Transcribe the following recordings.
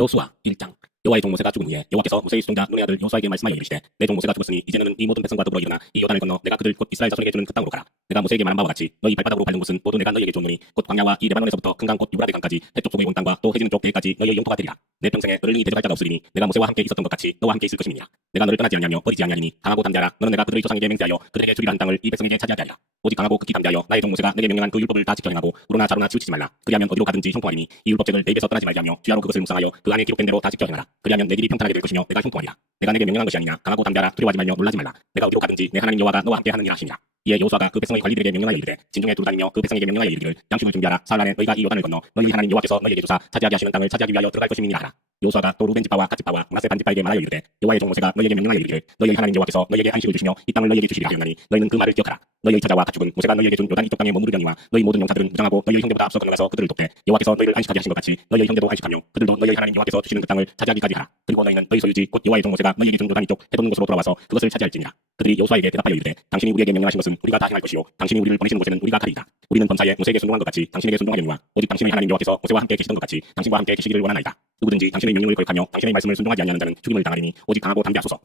여호수아 1장. 여호와의 종 모세가 죽은 후에 여호와께서 모세의 수종자 눈의 아들 여호수아에게 말씀하여 이르시되 내 종 모세가 죽었으니 이제는 이 모든 백성과 더불어 일어나 이 요단을 건너 내가 그들 곧 이스라엘 자손에게 주는 그 땅으로 가라. 내가 모세에게 말한 바와 같이 너희 발바닥으로 밟는 곳은 모두 내가 너희에게 줬노니 곧 광야와 이 레바논에서부터 큰 강 곧 유브라데 강까지 해쪽 속의 온 땅과 또 해지는 쪽 대까지 너희의 영토가 되리라. 내 평생에 너를 능히 대적할 자가 없으리니 내가 모세와 함께 있었던 것 같이 너와 함께 있을 것임이니라. 내가 너를 떠나지 아니하며 버리지 아니하리니 강하고 담대하라. 너는 내가 그들의 조상에게 맹세하여 그들에게 주리라 한 땅을 이 백성에게 차지하게 하리라. 오직 강하고 극히 담대하여 나의 종 모세가 내게 명령한 그 율법을 다 지켜 행하고 우로나 자로나 치우치지 말라. 그리하면 어디로 가든지 형통하리니 이 율법책을 내 입에서 떠나지 말게 하며 주야로 그것을 묵상하여 그 안에 기록된 대로 다 지켜 행하라. 그리하면 내 길이 평탄하게 될 것이며 내가 형통하리라. 내가 내게 명령한 것이 아니냐. 강하고 담대하라. 두려워하지 말며 놀라지 말라. 내가 어디로 가든지 내 하나님 여호와가 너와 함께 하느니라 하시니라. 이에 여호수아가 그 백성의 관리들에게 명령하여 이르되 진중에 두루 다니며 그 백성에게 명령하여 이르기를 양식을 준비하라. 사흘 안에 너희가 이 요단을 건너 너희 하나님 여호와께서 너희에게 주사 차지하게 하시는 땅을 차지하기 위하여 들어갈 것임이니라 하라. 여호수아가 또 루벤 지파와 갓 지파와 므낫세 반 지파에게 말하여 이르되 여호와의 종 모세가 너희에게 명령하여 이르기를 너희 하나님 여호와께서 너희에게 안식을 주시며 이 땅을 너희에게 주시리라 하였나니 너희는 그 말을 기억하라. 너희의 처자와 가축은 모세가 너희에게 준 요단 이쪽 땅에 머무르려니와 너희 모든 용사들은 무장하고 너희의 형제보다 앞서 건너가서 그들을 돕되 여호와께서 너희를 안식하게 하신 것 같이 너희의 형제도 안식하며 그들도 너희의 하나님 여호와께서 주시는 그 땅을 차지하기까지 하라. 그리고 너희는 너희 소유지 곧 여호와의 종 모세가 너희에게 준 요단 이쪽 해돋는 곳으로 돌아와서 그것을 차지할지니라. 그들이 여호수아에게 대답하여 이르되 당신이 우리에게 명령하신 것은 우리가 다 행할 것이요 당신이 우리를 보내시는 곳에는 우리가 가리이다. 우리는 범사에 모세에게 순종한 것 같이 당신에게 순종하려니와 오직 당신의 하나님 여호와께서 모세와 함께 계시던 것 같이 당신과 함께 계시기를 원하나이다. 누구든지 당신의 명령을 거역하며 당신의 말씀을 순종하지 아니하는 자는 죽임을 당하리니 오직 강하고 담대하소서.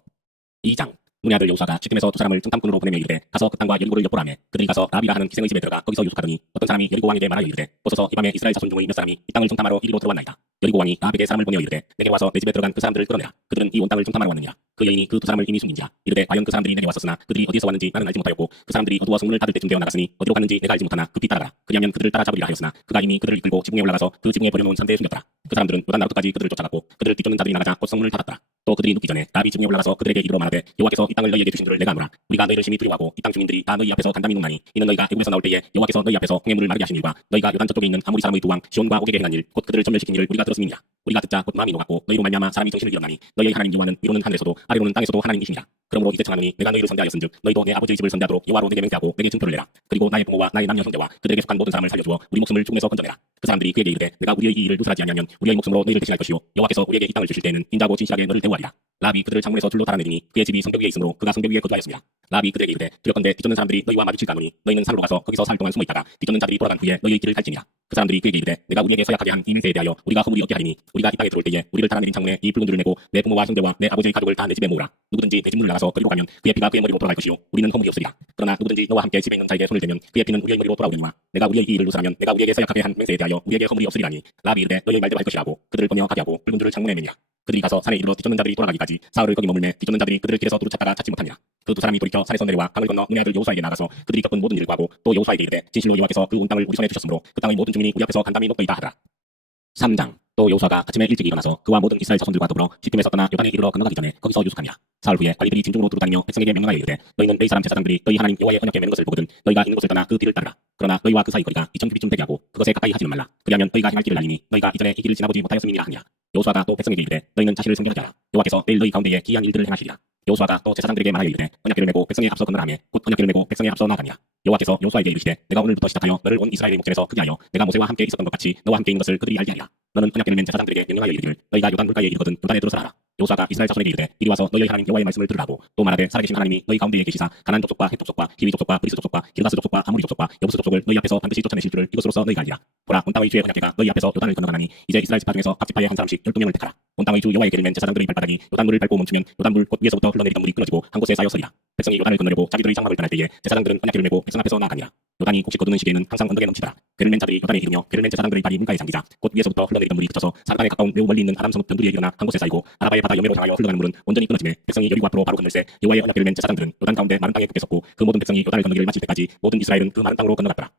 2장. 눈의 아들 여호수아가 시팀에서 두 사람을 정탐꾼으로 보내며 이르되 가서 그 땅과 여리고를 엿보라매 그들이 가서 라비라 하는 기생의 집에 들어가 거기서 유숙하더니 어떤 사람이 여리고 왕에게 말하여 이르되 보소서 이 밤에 이스라엘 자손 중의 몇 사람이 이 땅을 정탐하러 이리로 들어왔나이다. 여리고 왕이 라합에게 사람을 보내어 이르되 내게 와서 내 집에 들어간 그 사람들을 끌어내라. 그들은 이 온 땅을 정탐하러 왔느니라. 그 여인이 그 두 사람을 이미 숨긴지라. 이르되 과연 그 사람들이 내게 왔었으나 그들이 어디서 왔는지 나는 알지 못하였고 그 사람들이 어두워 성문을 닫을 때쯤 되어 나갔으니 어디로 갔는지 내가 알지 못하나 급히 따라가라. 그리하면 그들을 따라 잡으리라 하였으나 그가 이미 그들을 이끌고 지붕에 올라가서 그 지붕에 버려놓은 산대에 숨겼더라. 그 사람들은 요단 나루터까지 그들을 쫓아갔고 그들을 뒤쫓는 자들이 나가자 곧 성문을 닫았더라. 또 그들이 눕기 전에 라합이 지붕에 올라가서 그들에게 이르러 말하되 여호와께서 이 땅을 너희에게 주신 줄을 내가 아노라. 우리가 너희를 심히 두려워하고 이 땅 주민들이 다 너희 앞에서 간담이 눕나니 이는 너희가 애굽에서 나올 때에 여호와께서 너희 앞에서 홍해물을 마르게 하신 일과 너희가 요단 저쪽에 있는 아모리 사람의 두 왕 시온과 오게게 행한 일 곧 그들을 전멸시킨 일을 우리가 들었음이니라. 우리가 듣자 곧 마음이 녹았고 너희로 말미암아 사람이 정신을 잃었나니 너희의 하나님 여호와는 위로는 하늘에서도 아래로는 땅에서도 하나님이시니라. 그러므로 이제 청하노니 내가 너희를 선대하였은즉 너희도 내 아버지의 집을 선대하도록 여호와로 내게 맹세하고 내게 증표를 내라. 그리고 나의 부모와 나의 남녀 형제와 그들에게 속한 모든 사람을 살려주어 우리 목숨을 죽음에서 건져내라. 그 사람들이 그에게 이르되 내가 우리의 이 일을 누설하지 아니하면 우리의 목숨으로 너희를 대신할 것이요 여호와께서 우리에게 이 땅을 주실 때에는 인자하고 진실하게 너를 대우하리라. 라합이 그들을 창문에서 줄로 달아내리니 그의 집이 성벽 위에 있으므로 그가 성벽 위에 거주하였습니다. 라합이 그들에게 이르되 두렵건대 뒤쫓는 사람들이 너희와 마주칠까 하노니 너희는 산으로 가서 거기서 사흘 동안 숨어 있다가 뒤쫓는 자들이 돌아간 후에 너희의 길을 갈지니라. 그 사람들이 그에게 이르되 내가 우리에게 서약하게 한 이 맹세에 대하여 우리가 허물이 없게 하리니 우리가 이 땅에 들어올 때에 우리를 달아내린 창문에 이 붉은 줄을 내고 내 부모와 형제와 내 아버지의 가족을 다 내 집에 모으라. 누구든지 내 집문을 나가서 그리로 가면 그의 피가 그의 머리로 돌아갈 것이요 우리는 허물이 없으리라. 그러나 누구든지 너와 함께 집에 있는 자에게 손을 대면 그의 피는 우리의 머리로 돌아오려니와 내가 우리의 이 일을 누설하면 내가 우리에게 서약하게 한 맹세에 대하여 우리에게 허물이 없으리라니. 라합이 이르되 너희의 말대로 할 것이라고 그들을 보며 가게 하고 붉은 줄을 창문에 매니라. 그들이 가서 산에 이르러 뒤쫓는 자들이 돌아가기까지 사흘을 거기 머물매 뒤쫓는 자들이 그들을 길에서 두루 찾다가 찾지 못하니라. 그 두 사람이 돌이켜 산에서 내려와 강을 건너 눈의 아들 여호수아에게 나가서 그들이 겪은 모든 일을 구하고 또 여호수아에게 이르되 진실로 여호와께서 그 온 땅을 우리 손에 주셨으므로 그 땅의 모든 주민이 우리 앞에서 간담이 높도이다 하더라. 3장. 또 여호수아가 아침에 일찍 일어나서 그와 모든 이스라엘 자손들과 더불어 시팀에서 떠나 요단에 이르러 건너가기 전에 거기서 유숙하니라. 사흘 후에 관리들이 진중으로 두루다니며 백성에게 명령하여 이르되 너희는 네 사람 제사장들이 너희 하나님 여호와의 언약궤 매는 것을 보거든 너희가 있는 곳을 떠나 그 뒤를 따르라. 그러나 너희와 그 사이 거리가 2000규빗쯤 되게 하고 그것에 가까이 하지는 말라. 그리하면 너희가 행할 길을 알리니 너희가 이전에 이 길을 지나보지 못하였음이니라 하니라. 여호수아가 또 백성에게 이르되 너희는 자신을 성결하게 하라. 여호와께서 내일 너희 가운데에 기이한 일들을 행하시리라. 여호수아가 또 제사장들에게 말하여 이르되 언약궤를 메고 백성에 앞서 건너라 하며 곧 언약궤를 메고 백성에 앞서 나아가니라. 여호와께서 여호수아에게 이르시되 내가 오늘부터 시작하여 너를 온 이스라엘의 목전에서 크게 하여 내가 모세와 함께 있었던 것 같이 너와 함께 있는 것을 그들이 알게 하리라. 너는 언약궤를 맨 제사장들에게 명령하여 이르기를 너희가 요단 물가에 이르거든 요단에 들어서라 하라. 여호수아가 이스라엘 자손에게 이르되 이리 와서 너희의 하나님 여호와의 말씀을 들으라 하고 또 말하되 살아계신 하나님이 너희 가운데에 계시사 가나안 족속과 헷 족속과 히위 족속과 브리스 족속과 기르가스 족속과 아모리 족속과 여부스 족속을 너희 앞에서 반드시 쫓아내실 줄을 이것으로서 너희가 알리라. 보라 온 땅의 주의 언약궤가 너희 앞에서 요단을 건너가나니 이제 이스라엘 지파 중에서 각 지파에 한 사람씩 12명을 택하라. 온 땅의 주 여호와의 궤를 맨 제사장들의 발바닥이 요단물을 밟고 멈추면 요단물 곧 위에서부터 흘러내리던 물이 끊어지고 한 곳에 쌓여 서리라. 백성이 요단을 건너려고 자기들의 장막을 떠날 때에 제사장들은 언약궤를 메고 백성 앞에서 나아가니라. 요단이 곡식 거두는 시기에는 항상 언덕에 넘치더라. 궤를 맨 자들이 요단에 이르며 궤를 맨 제사장들의 발이 문가에 잠기자 곧 위에서부터 흘러내리던 물이 그쳐서 사르단에 가까운 매우 멀리 있는 아람 성읍 변두리에 일어나 한 곳에 쌓이고 아라바의 바다 여매로 향하여 흘러가는 물은 온전히 끊어지매 백성이 여리고 앞으로 바로 건널새 여호와의 언약궤를 맨 제사장들은 요단 가운데 마른 땅에 굳게 섰고 그 모든 백성이 요단을 건너기를 마칠 때까지 모든 이스라엘은 그 마른 땅으로 건너갔더라.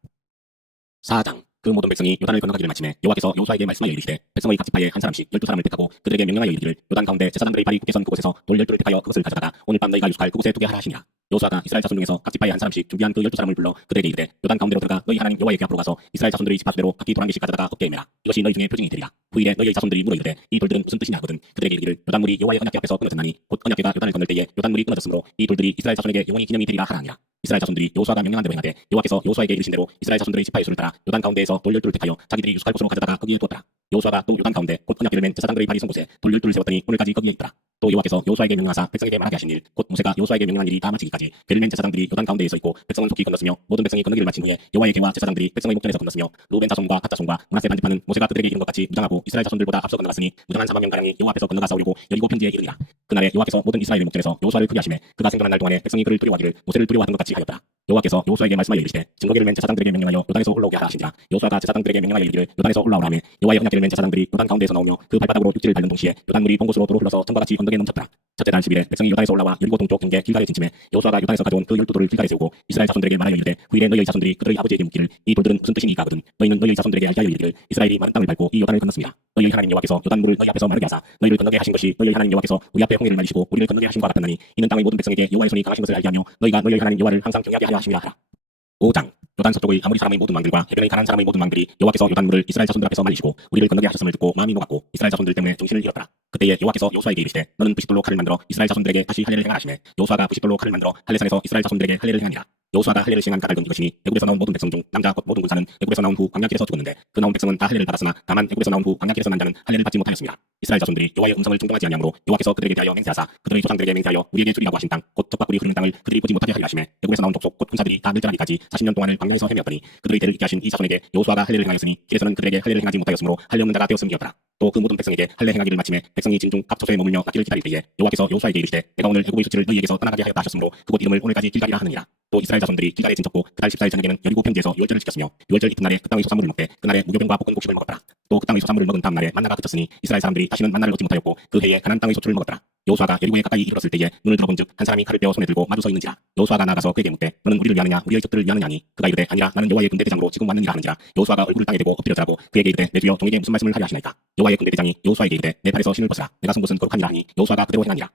4장. 그 모든 백성이 요단을 건너가기를 마치매 여호와께서 여호수아에게 말씀하여 이르시되 백성의 각 지파에 한 사람씩 12사람을 택하고 그들에게 명령하여 이르기를 요단 가운데 제사장들의 발이 굳게 선 그곳에서 돌 12를 택하여 그것을 가져다가 오늘 밤 너희가 유숙할 그곳에 두게 하라 하시니라. 여호수아가 이스라엘 자손 중에서 각 지파에 한 사람씩 준비한 그 12사람을 불러 그들에게 이르되 요단 가운데로 들어가 너희 하나님 여호와의 궤 앞으로 가서 이스라엘 자손들의 지파 수대로 각기 돌 한 개씩 가져다가 엎게 매라. 이것이 너희 중에 표징이 되리라. 후일에 너희의 자손들이 물어 이르되 이 돌들은 무슨 뜻이냐 하거든 그들에게 이르기를 요단물이 여호와의 언약궤 앞에서 끊어졌나니 곧 언약궤가 요단을 건널 때에 요단물이 끊어졌으므로 이 돌들이 이스라엘 자손에게 영원히 기념이 되리라 하라 하니라. 이스라엘 자손들이 여호수아가 명령한 대로 행하되 여호와께서 여호수아에게 이르신 대로 이스라엘 자손들의 지파의 수를 따라 요단 가운데에서 돌 12를 택하여 자기들이 유숙할 곳으로 가져다가 거기에 두었더라. 여호수아가 또 요단 가운데 곧 언약궤를 맨 제사장들의 발이 선 곳에 돌 12를 세웠더니 오늘까지 거기에 있더라. 또 여호와께서 여호수아에게 명령하사 백성에게 말하게 하신 일 곧 모세가 여호수아에게 명령한 일이 다 마치기까지 베를렌 제사장들이 요단 가운데에 서 있고 백성은 속히 건넜으며 모든 백성이 건너기를 마친 후에 여호와의 계와 제사장들이 백성의 목전에서 건넜으며 루벤 자손과 갓 자손과 므낫세 반지파는 모세가 그들에게 이룬 것 같이 무장하고 이스라엘 자손들보다 앞서 건너갔으니 무장한 4만 명가량이 여호와 앞에서 건너가 싸우려고 여리고 편지에 이르니라. 그날에 여호와께서 모든 이스라엘의 목전에서 여호수아를 크게 하시매 그가 생존한 날 동안에 백성이 그를 두려워하기를 모세를 두려워하던 것 같이 하였더라. 여호와께서 여호수아에게 말씀하여 이르시되 증거기를 맨 제사장들에게 명령하여 요단에서 올라오게 하라 하시니라. 여호수아가 제사장들에게 명령하여 이르기를 요단에서 올라오라 하매 여호와의 언약궤를 맨 제사장들이 요단 가운데에서 나오며 그 발바닥으로 육지를 밟는 동시에 요단물이 봉고스로 도로 흘러서 전과 같이 언덕에 넘쳤더라. 첫째 달 10일에 백성이 요단에서 올라와 여리고 동쪽 경계 길갈에 진침해 여호수아가 요단에서 가져온 그 12돌을 길갈에 세우고 이스라엘 자손들에게 말하여 이르되 후일에 너희의 자손들이 그들의 아버지에게 묻기를 이 돌들은 무슨 뜻이니까 하거든 너희는 너희의 자손들에게 알게 하여 이르기를 이스라엘이 마른 땅을 밟고 이 요단을 건넜습니다. 너희의 하나님 여호와께서 요단물을 너희 앞에서 마르게 하사 너희를 건너게 하신 것이 너희의 하나님 여호와께서 우리 앞에 홍해를 말리시고 우리를 건너게 하신 것 같았나니 이는 땅의 모든 백성에게 여호와의 손이 강하신 것을 알게 하며 너희가 너희의 하나님 여호와를 항상 경외하게 하려 하심이라 하라. 5장 요단 서쪽의 아모리 사람의 모든 왕들과 해변의 가나안 사람의 모든 왕들이 여호와께서 요단물을 이스라엘 자손들 앞에서 말리시고 우리를 건너게 하셨음을 듣고 마음이 녹았고 이스라엘 자손들 때문에 정신을 잃었더라. 그때에 여호와께서 여호수아에게 이르시되 너는 부싯돌로 칼을 만들어 이스라엘 자손들에게 다시 할례를 행하라 하시매 여호수아가 부싯돌로 칼을 만들어 할례산에서 이스라엘 자손들에게 할례를 행하니라. 여호수아가 할례를 시행한 까닭은 이것이니 애굽에서 나온 모든 백성 중 남자 곧 모든 군사는 애굽에서 나온 후 광야길에서 죽었는데 그 나온 백성은 다 할례를 받았으나 다만 애굽에서 나온 후 광야길에서 난 자는 할례를 받지 못하였습니다. 이스라엘 자손들이 여호와의 음성을 충동하지 아니하므로 여호와께서 그들에게 대하여 맹세하사 그들의 조상들에게 맹세하여 우리에게 주리라고 하신 땅 곧 젖바꿀이 흐르는 땅을 그들이 보지 못하게 하려 하시매 애굽에서 나온 족속 곧 군사들이 다 멸절하기까지 40년 동안을 광야에서 헤매었더니 그들의 대를 잇게 하신 이 자손에게 여호수아가 할례를 행하였으니 길에서는 그들에게 할례를 행하지 못하였으므로 할례 없는 자가 되었음이었더라. 또 그 모든 백성에게 할례 행하기를 마침에 백성이 진중 갑초소에 머물며 낫기를 기다릴 때에 여호와께서 여호수아에게 이르시되 내가 오늘 애굽의 수치를 너희에게서 떠나가게 하였다 하셨으므로 그곳 이름을 오늘까지 길갈이라 하느니라. 또 이스라엘 자손들이 길갈에 진쳤고 그달 14일 저녁에는 여리고 평지에서 유월절을 지켰으며 유월절 이튿날에 그 땅의 소산물을 먹되 그날에 무교병과 볶은 곡식을 먹었더라. 또 그 땅의 소산물을 먹은 다음 날에 만나가 그쳤으니 이스라엘 사람들이 다시는 만나를 얻지 못하였고 그 해에 가나안 땅의 소출을 먹었더라. 여호수아가 여리고에 가까이 이르렀을 때에 눈을 들어본즉 한 사람이 칼을 빼어 손에 들고 마주 서 있는지라. 여호수아가 나가서 그에게 묻되 너는 우리를 위하느냐 우리의 적들을 위하느냐 하니 그가 이르되 아니라 나는 여호와의 군대 대장으로 지금 왔느니라 하는지라. 여호수아가 얼굴을 땅에 대고 엎드려자고 그에게 이르되 내 주여 종에게 무슨 말씀을 하려 하시나이까. 여호와의 군대 대장이 여호수아에게 이르되 내 팔에서 신을 벗으라 내가 쓴 것은 거룩하니라 하니 여호수아가 그대로 행하니라.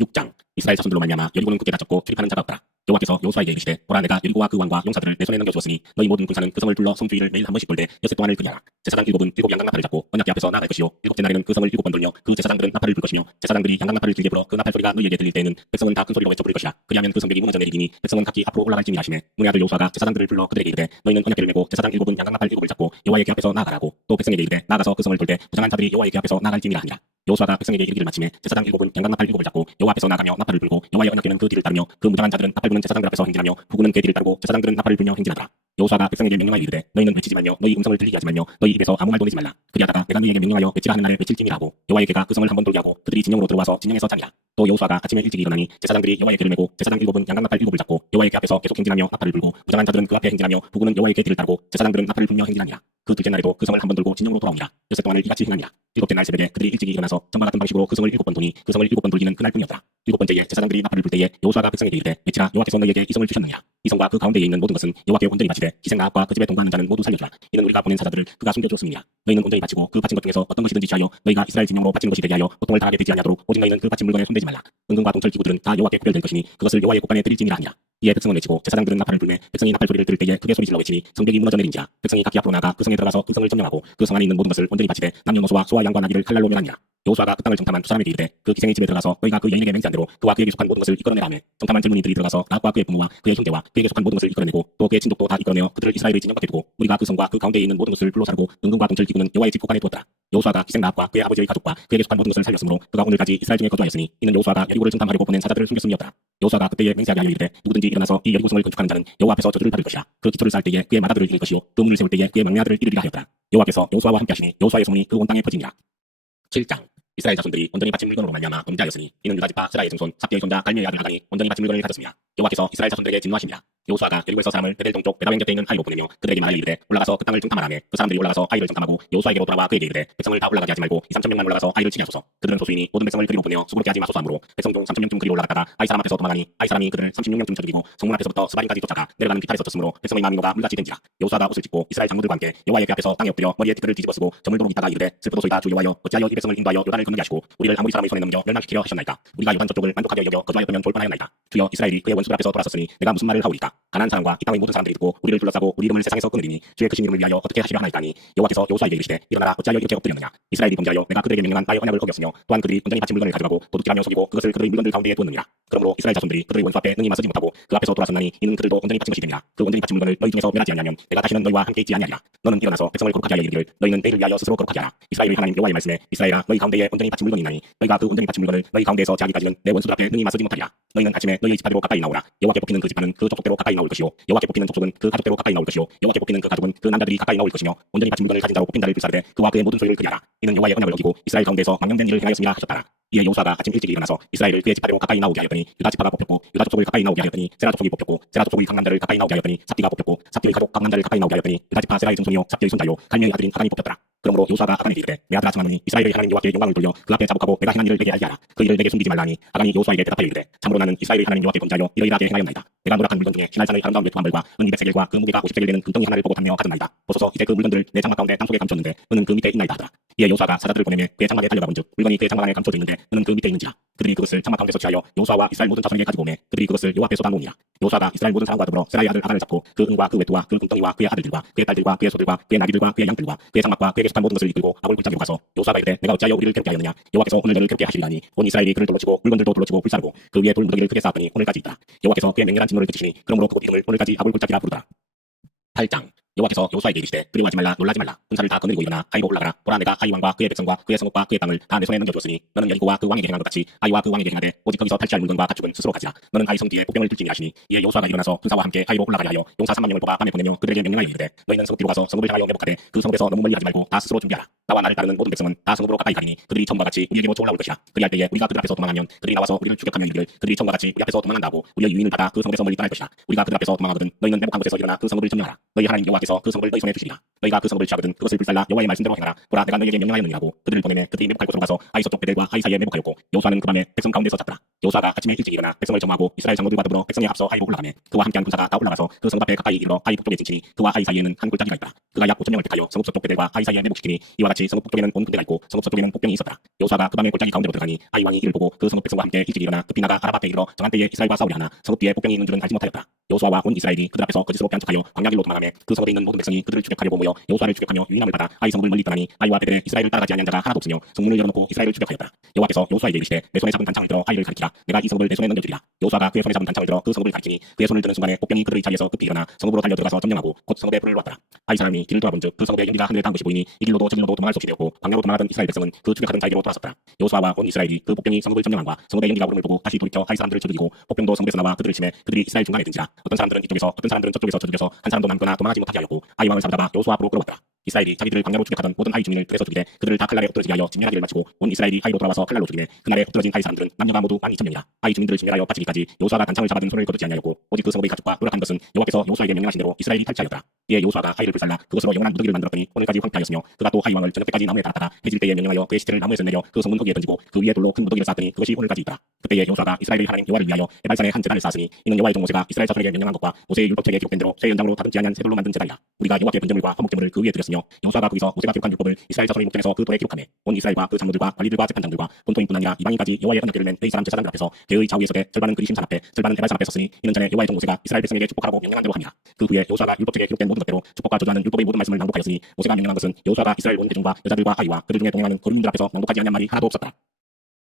6장 이스라엘 자손들로 말미암아 여리고는 굳게 닫혔고 출입하는 자가 없더라. 여호와께서 여호수아에게 이르시되 보라 내가 여리고와 그 왕과 용사들을 내 손에 넘겨주었으니 너희 모든 군사는 그 성을 불러 성주의를 매일 한 번씩 돌되 엿새 동안을 그리하라. 제사장 7은 7 양강나팔을 잡고 언약궤 앞에서 나아갈 것이요 7째 날에는 그 성을 7번 돌며 그 제사장들은 나팔을 불 것이며 제사장들이 양강나팔을 길게 불어 그 나팔 소리가 너희에게 들릴 때에는 백성은 다 큰 소리로 외쳐 부를 것이라. 그리하면 그 성벽이 무너져 내리니 백성은 각기 앞으로 올라갈지니 하시매 눈의 아들 여호수아가 제사장들을 불러 그들에게 이르되 너희는 언약궤를 메고 제사장 7은 양강나팔 7을 잡고 여호와의 궤 앞에서 나아가라고. 또 백성에게 이르되 나가서 그 성을 돌 때 부장한 자들이 여호와의 궤 앞에서 나아갈지니라 하니라. 여호수아가 백성에게 이르기를 마침에 제사장 7은 양강나팔 7을 잡고 여호와 앞에서 나가며 나팔을 불고 여호와의 언약궤는 그 뒤를 따르며 그 무장한 자들은 나팔 부는 제사장들 앞에서 행진하며 부구는 그 뒤를 따르고 제사장들은 나팔을 불며 행진하더라. 여호수아가 백성에게 명령하여 이르되 너희는 외치지 말며 너희 음성을 들리게 하지 말며 너희 입에서 아무 말도 내지 말라. 그리하다가 내가 너희에게 명령하여 외치라 하는 날에 외칠지니라 하고 여호와의 궤가 그 성을 한번 돌게 하고 그들이 진영으로 들어와서 진영에서 자니라. 또 여호수아가 아침에 일찍 일어나니 제사장들이 여호와의 궤를 메고 제사장 7은 양강나팔 7을 잡고 여호와의 궤 앞에서 계속 행진하며 나팔을 불고 무장한 자들은 그 앞에 행진하며 부구는 여호와의 궤 뒤를 따르고 제사장들은 나팔을 불며 행진하니라. 그 둘째 날에도 그 성을 한번 돌고 진영으로 돌아오니라. 엿새 동안을 이같이 행하니라. 7째 날 새벽에 그들이 일찍이 일어나서 전과 같은 방식으로 그 성을 7번 도니 그 성을 7번 돌리는 그날뿐이었더라. 7번째에 제사장들이 나팔을 불 때에 여호수아가 백성에게 이르되 외치라 여호와께서 너희에게 이 성을 주셨느냐. 이 성과 그 가운데에 있는 모든 것은 여호와께 온전히 바치되 기생 나합과 그 집에 동거하는 자는 모두 살려주라. 이는 우리가 보낸 사자들을 그가 숨겨주었음이니라. 너희는 온전히 바치고 그 바친 것 중에서 어떤 것이든지 취하여 너희가 이스라엘 진영으로 바치는 것이 되게 하여 고통을 당하게 되지 아니하도록 오직 너희는 그 바친 물건에 손대지 말라. 은금과 동철 기구들은 다 여호와께 구별될 것이니 그것을 여호와의 곳간에 드릴지니라 하니라. 이에 백성은 외치고 제사장들은 나팔을 불매 백성이 나팔 소리를 들을 때에 크게 소리질러 외치니 성벽이 무너져 내린지라. 백성이 각기 앞으로 나가 그 성에 들어가서 그 성을 점령하고 그 성 안에 있는 모든 것을 온전히 바치되 남녀노소와 소와 양과 나귀를 칼날로 멸하니라. 여호수아가 그 땅을 정탐한 두 사람에게 이르되 그 기생의 집에 들어가서 너희가 그 여인에게 맹세한 대로 그와 그에게 속한 모든 것을 이끌어내라 하며 정탐한 젊은이들이 들어가서 라합과 그의 부모와 그의 형제와 그에게 속한 모든 것을 이끌어내고 또 그의 친족도 다 이끌어내어 그들을 이스라엘의 진영 밖에 두고 우리가 그 성과 그 가운데에 있는 모든 것을 불로 사르고 은금과 동철 기구는 여호와의 집 곳간에 두었더라. 여호수아가 기생 라합과 그의 아버지의 가족과 그에게 속한 모든 것을 살렸으므로 그가 오늘까지 이스라엘 중에 거주하였으니 이는 여호수아가 여리고를 정탐하려고 보낸 사자들을 숨겼음이었더라. 여호수아가 그때에 맹세하게 하여 이르되 누구든지 일어나서 이 여리고 성을 건축하는 자는 여호와 앞에서 저주를 받을 것이라. 그 기초를 쌓을 때에 그의 맏아들을 이길 것이요 그 문을 세울 때에 그의 막내 아들을 이르리라 하였더라. 여호와께서 여호수아와 함께 하시니 여호수아의 소문이 그 온 땅에 퍼지니라. 7장 이스라엘 자손들이 온전히 바친 물건으로 말미암아 범죄하였으니 이는 유다지파 스라의 증손 삽디의 손자 갈미의 아들 하강이 온전히 바친 물건을 가졌습니다. 여호와께서 이스라엘 자손들에게 진노하시니라. 여호수아가 여리고에서 사람을 베델 동쪽 베다웬 곁에 있는 하이로 보내며 그들에게 말하여 이르되 올라가서 그 땅을 정탐하라며 그 사람들이 올라가서 하이를 정탐하고 여호수아에게로 돌아와 그에게 이르되 백성을 다 올라가게 하지 말고 2, 3천 명만 올라가서 하이를 치게 하소서. 그들은 소수이니 모든 백성을 그리로 보내어 수고롭게 하지 마소서 하므로 백성 중 3천 명쯤 그리로 올라갔다가 아이 사람 앞에서 도망하니 아이 사람이 그들을 36명쯤 쳐 죽이고 성문 앞에서부터 스바림까지 쫓아가 내려가는 비탈에서 쳤으므로 백성의 마음이 녹아 물같이 된지라. 여호수아가 옷을 찢고 이스라엘 장로들과 함께 여호와의 궤 앞에서 땅에 엎드려 머리에 티끌을 뒤집어 쓰고 저물도록 있다가 이르되 슬프도소이다 주 여호와여 어찌하여 이 백성을 인도하여 요단을 건너게 하시고 우리를 아모리 사람의 손에 넘겨 멸망시키려 하셨나이까. 우리가 요단 저쪽을 만족하게 여겨 거주하였다면 좋을 뻔하였나이다. 주여 이스라엘이 그의 원수들 앞에서 돌아섰으니 내가 무슨 말을 하오리까. 가난한 사람과 이 땅의 모든 사람들이 듣고 우리를 둘러싸고 우리 이름을 세상에서 끊으리니 주의 크신 이름을 위하여 어떻게 하시려 하나이까니 여호와께서 여호수아에게 이르시되 일어나라 어찌하여 이렇게 엎드렸느냐 이스라엘이 범죄하여 내가 그들에게 명령한 나의 언약을 어겼으며 또한 그들이 온전히 바친 물건을 가져가고 도둑질하며 속이고 그것을 그들의 물건들 가운데에 두었느니라 그러므로 이스라엘 자손들이 그들의 원수 앞에 능히 맞서지 못하고 그 앞에서 돌아섰나니 이는 그들도 온전히 바친 것이 되니라 그 온전히 바친 물건을 너희 중에서 멸하지 아니하면 내가 다시는 너희와 함께 있지 아니하리라 너는 일어나서 백성을 거룩하게 하여 이르기를 너희는 내일을 위하여 스스로 거룩하게 하라 이스라엘의 하나님 여호와의 말씀에 이스라엘아 너희 가운데에 온전히 바친 물건이 있나니 너희가 그 온전히 바친 물건을 너희 가운데에서 제하기까지는 내 원수들 앞에 능히 맞서지 못하리라 너희는 아침에 너희의 지파대로 가까이 나오라 여호와께 뽑히는 그 지파는 그 족속대로 가까이 나올 것이요 여호와께 뽑히는 족속은 그 가족대로 가까이 나올 것이요 여호와께 뽑히는 그 가족은 그 남자들이 가까이 나올 것이며 온전히 바친 물건을 가진 자로 뽑힌 자를 불사르되 그와 그의 모든 소유를 그리하라 이는 여호와의 언약을 어기고 이스라엘 가운데에서 망령된 일을 행하였음이라 하셨더라 이에 여호수아가 아침 일찍 일어나서 이스라엘을 그의 지파대로 가까이 나오게 하였더니 유다 지파가 뽑혔고 유다 족속을 가까이 나오게 하였더니 세라 족속이 뽑혔고 세라 족속의 각 남자를 가까이 나오게 하였더니 삽디가 뽑혔고 삽디의 가족 각 남자를 가까이 나오게 하였더니 유다 지파 세라의 증손이요 삽디의 손자요 갈미의 아들인 아간이 뽑혔더라 그러므로 여호수아가 아간에게 이르되 내 아들아 청하노니 이스라엘의 하나님 여호와께 영광을 돌려 그 앞에 자복하고 내가 행한 일을 내게 알게 하라 그 일을 내게 숨기지 말라니 아간이 여호수아에게 대답하여 이르되 참으로 나는 이스라엘의 하나님 여호와께 범죄하여 이러이러하게 행하였나이다 내가 노력한 물건 중에 시날산의 아름다운 외투 한 벌과 은 200세겔과 그 무게가 50세겔 되는 금덩이 하나를 보고 탐내어 가졌나이다 보소서 이제 그 물건들을 내 장막 가운데 땅 속에 감췄는데 너는 그 밑에 있나이다 하더라 이에 여호수아가 사자들을 보내매 그의 장막에 달려가본즉 물건이 그의 장막 안에 감춰져 있는데 너는 그 밑에 있는지라 그들이 그것을 장막 가운데서 취하여 여호수아와 이스라엘 모든 자손에게 가지고 오매 그들이 그것을 여호와 앞에 쏟아놓으니라 여호수아가 이스라엘 모든 사람과 더불어 세라의 아들 아간을 잡고 그 은과 그 외투와 그 금덩이와 그의 아들들과 그의 딸들과 그의 소들과 그의 나귀들과 그의 양들과 그의 장막과 그에게 속한 모든 것을 이끌고 아볼 골짜기로 가서 여호수아가 이르되 내가 어찌하여 우리를 괴롭게 하였느냐 여호와께서 오늘 너를 괴롭게 하시리라니 온 이스라엘이 그를 둘러치고 물건들도 둘러치고 불사르고 그 위에 돌 무더기를 크게 쌓았더니 오늘까지 있다 여호와께서 그의 맹렬한 진노를 그치시니 그러므로 그곳 이름을 오늘까지 아볼 골짜기라 부르더라 8장 여호와께서 여호수아에게 이르시되 두려워하지 말라 놀라지 말라 군사를 다 거느리고 일어나 아이로 올라가라 보라 내가 아이 왕과 그의 백성과 그의 성읍과 그의 땅을 다 내 손에 넘겨주었으니 너는 여리고와 그 왕에게 행한 것 같이 아이와 그 왕에게 행하되 오직 거기서 탈취할 물건과 가축은 스스로 가지라 너는 아이 성 뒤에 복병을 들지니 하시니 이에 여호수아가 일어나서 군사와 함께 아이로 올라가려 하여 용사 3만 명을 뽑아 밤에 보내며 그들에게 명령하여 이르되 너희는 성읍 뒤로 가서 성읍을 향하여 매복하되 그 성읍에서 너무 멀리 하지 말고 다 스스로 준비하라 나와 나를 따르는 모든 백성은 다 성읍으로 가까이 가리니 그들이 처음과 같이 우리에게 모쳐 올라올 것이라 그리할 때에 우리가 그들 앞에서 도망하면 그들이 나와서 우리를 추격하며 이르기를 그들이 처음과 같이 우리 앞에서 도망한다고 우리의 유인을 받아 그 성읍에서 멀리 떠날 것이라 우리가 그들 앞에서 도망하거든 너희는 매복한 곳에서 일어나 그 성읍을 점령하라 너희 하나님 여호와께서 그 성읍을 너희 손에 주시리라 너희가 그 성읍을 취하거든 그것을 불살라 여호와의 말씀대로 행하라 보라 내가 너희에게 명령하였느니라고 그들을 보내매 그들이 매복할 곳으로 가서 아이 서쪽 베델과 아이 사이에 매복하였고 여호수아는 그 밤에 백성 가운데서 잤더라 여호수아가 아침에 일찍 일어나 백성을 점하고 이스라엘 장로들과 더불어 백성에 앞서 아이로 올라가매 그와 함께한 군사가 다 올라가서 그 성읍 앞에 가까이 이르러 아이 북쪽에 진치니 그와 아이 사이에는 한 골짜기가 있더라 그가 약 5천 명을 택하여 성읍 서쪽 베델과 아이 사이에 매복시키니 이와 같이 성읍 북쪽에는 온 군대가 있고 성읍 서쪽에는 복병이 있었더라 여호수아가 그 밤에 골짜기 가운데로 들어가니 아이 왕이 이를 보고 그 성읍 백성과 함께 일찍 일어나 급히 나가 아랍 앞에 이르러 정한 때에 이스라엘과 싸우려 하나 성읍 뒤에 복병이 있는 줄은 알지 못하였더라 여호수아와 온 이스라엘이 그들 앞에서 거짓으로 변척하여 광야길로 도망하며 그 성읍에 있는 모든 백성이 그들을 추격하려고 모여 여호수아를 추격하며 유인함을 받아 아이 성읍을 멀리 떠나니 아이와 베델에 이스라엘을 따라가지 아니한 자가 하나도 없으며 성문을 열어놓고 이스라엘을 추격하였더라 여호와께서 여호수아에게 이르시되 내 손에 잡은 단창을 들어 아이를 가리키라 내가 이 성읍을 내 손에 넘겨주리라 여호수아가 그의 손에 잡은 단창을 들어 그 성읍을 가리키니 그의 손을 드는 순간에 복병이 그들의 자리에서 급히 일어나 성읍으로 달려 들어가서 점령하고 곧 성읍에 불을 놓았더라 아이 사람이 길을 돌아본즉 그 성읍에 연기가 하늘에 닿은 것이 보이니 이 길로도 저 길로도 도망할 수 없이 되었고 광야로 도망하던 이스라엘 백성은 그 추격하던 자리로 돌아섰더라 여호수아와 온 이스라엘이 그 복병이 성읍을 점령함과 성읍에 연기가 오름을 보고 다시 돌이켜 아이 사람들을 쳐죽이고 복병도 성읍에서 나와 그들을 치매 그들이 이스라엘 중간에 든지라 어떤 사람들은 이쪽에서 어떤 사람들은 저쪽에서 쳐죽여서 한 사람도 남거나 도망하지 못하게 하였고 아이 왕을 잡아다가 여호수아 앞으로 끌어왔더라 이스라엘이 자기들을 광야로 추격하던 모든 아이 주민을 들에서 죽이되 그들을 다 칼날에 엎드러지게 하여 진멸하기를 마치고 온 이스라엘이 아이로 돌아와서 칼날로 죽이매 그날에 엎드러진 아이 사람들은 남녀가 모두 12,000명이라 아이 주민들을 진멸하여 빠지기까지 여호수아가 단창을 잡아든 손을 거두지 아니하였고 오직 그 성읍의 가축과 노력한 것은 여호와께서 여호수아에게 명령하신 대로 이스라엘이 탈취하였더라 이에 여호수아가 아이를 불살라 그것으로 영원한 무더기를 만들었더니 오늘까지 황폐하였으며 그가 또 아이 왕을 저녁 때까지 나무에 달았다가 해질 때에 명령하여 그의 시체를 나무에서 내려 그 성문 거기에 던지고 그 위에 돌로 큰 무더기를 쌓았더니 그것이 오늘까지 있더라 그때에 여호수아가 이스라엘의 하나님 여호와를 위하여 에발산에 한 제단을 쌓았으니 이는 여호와의 종 모세가 이스라엘 자손에게 명령한 것과 모세의 율법책에 기록된 대로 새 연장으로 다듬지 아니한 새 돌로 만든 제단이라 우리가 여호와께 번제물과 화목제물을 그 위에 드렸으며 여호수아가 거기서 모세가 기록한 율법을 이스라엘 자손의 목전에서 그 돌에 기록하며 온 이스라엘과 그 장로들과 관리들과 재판장들과 본토인뿐 아니라 이방인까지 여호와의 언약궤를 맨 네 사람 제사장들 앞에서 그의 좌우에 서되 절반은 그리 심산 앞에 절반은 에발산 앞에 섰으니 이는 전에 여호와의 종 모세가 이스라엘 백성에게 축복하라고 명령한 대로 함이라 그 후에 여호수아가 율법책에 기록된 모든 것대로 축복과 저주하는 율법의 모든 말씀을 낭독하였으니 모세가 명령한 것은 여호수아가 이스라엘 온 대중과 여자들과 아이와 그들 중에 동행하는 거류민들 앞에서 낭독하지 아니한 말이 하나도 없었다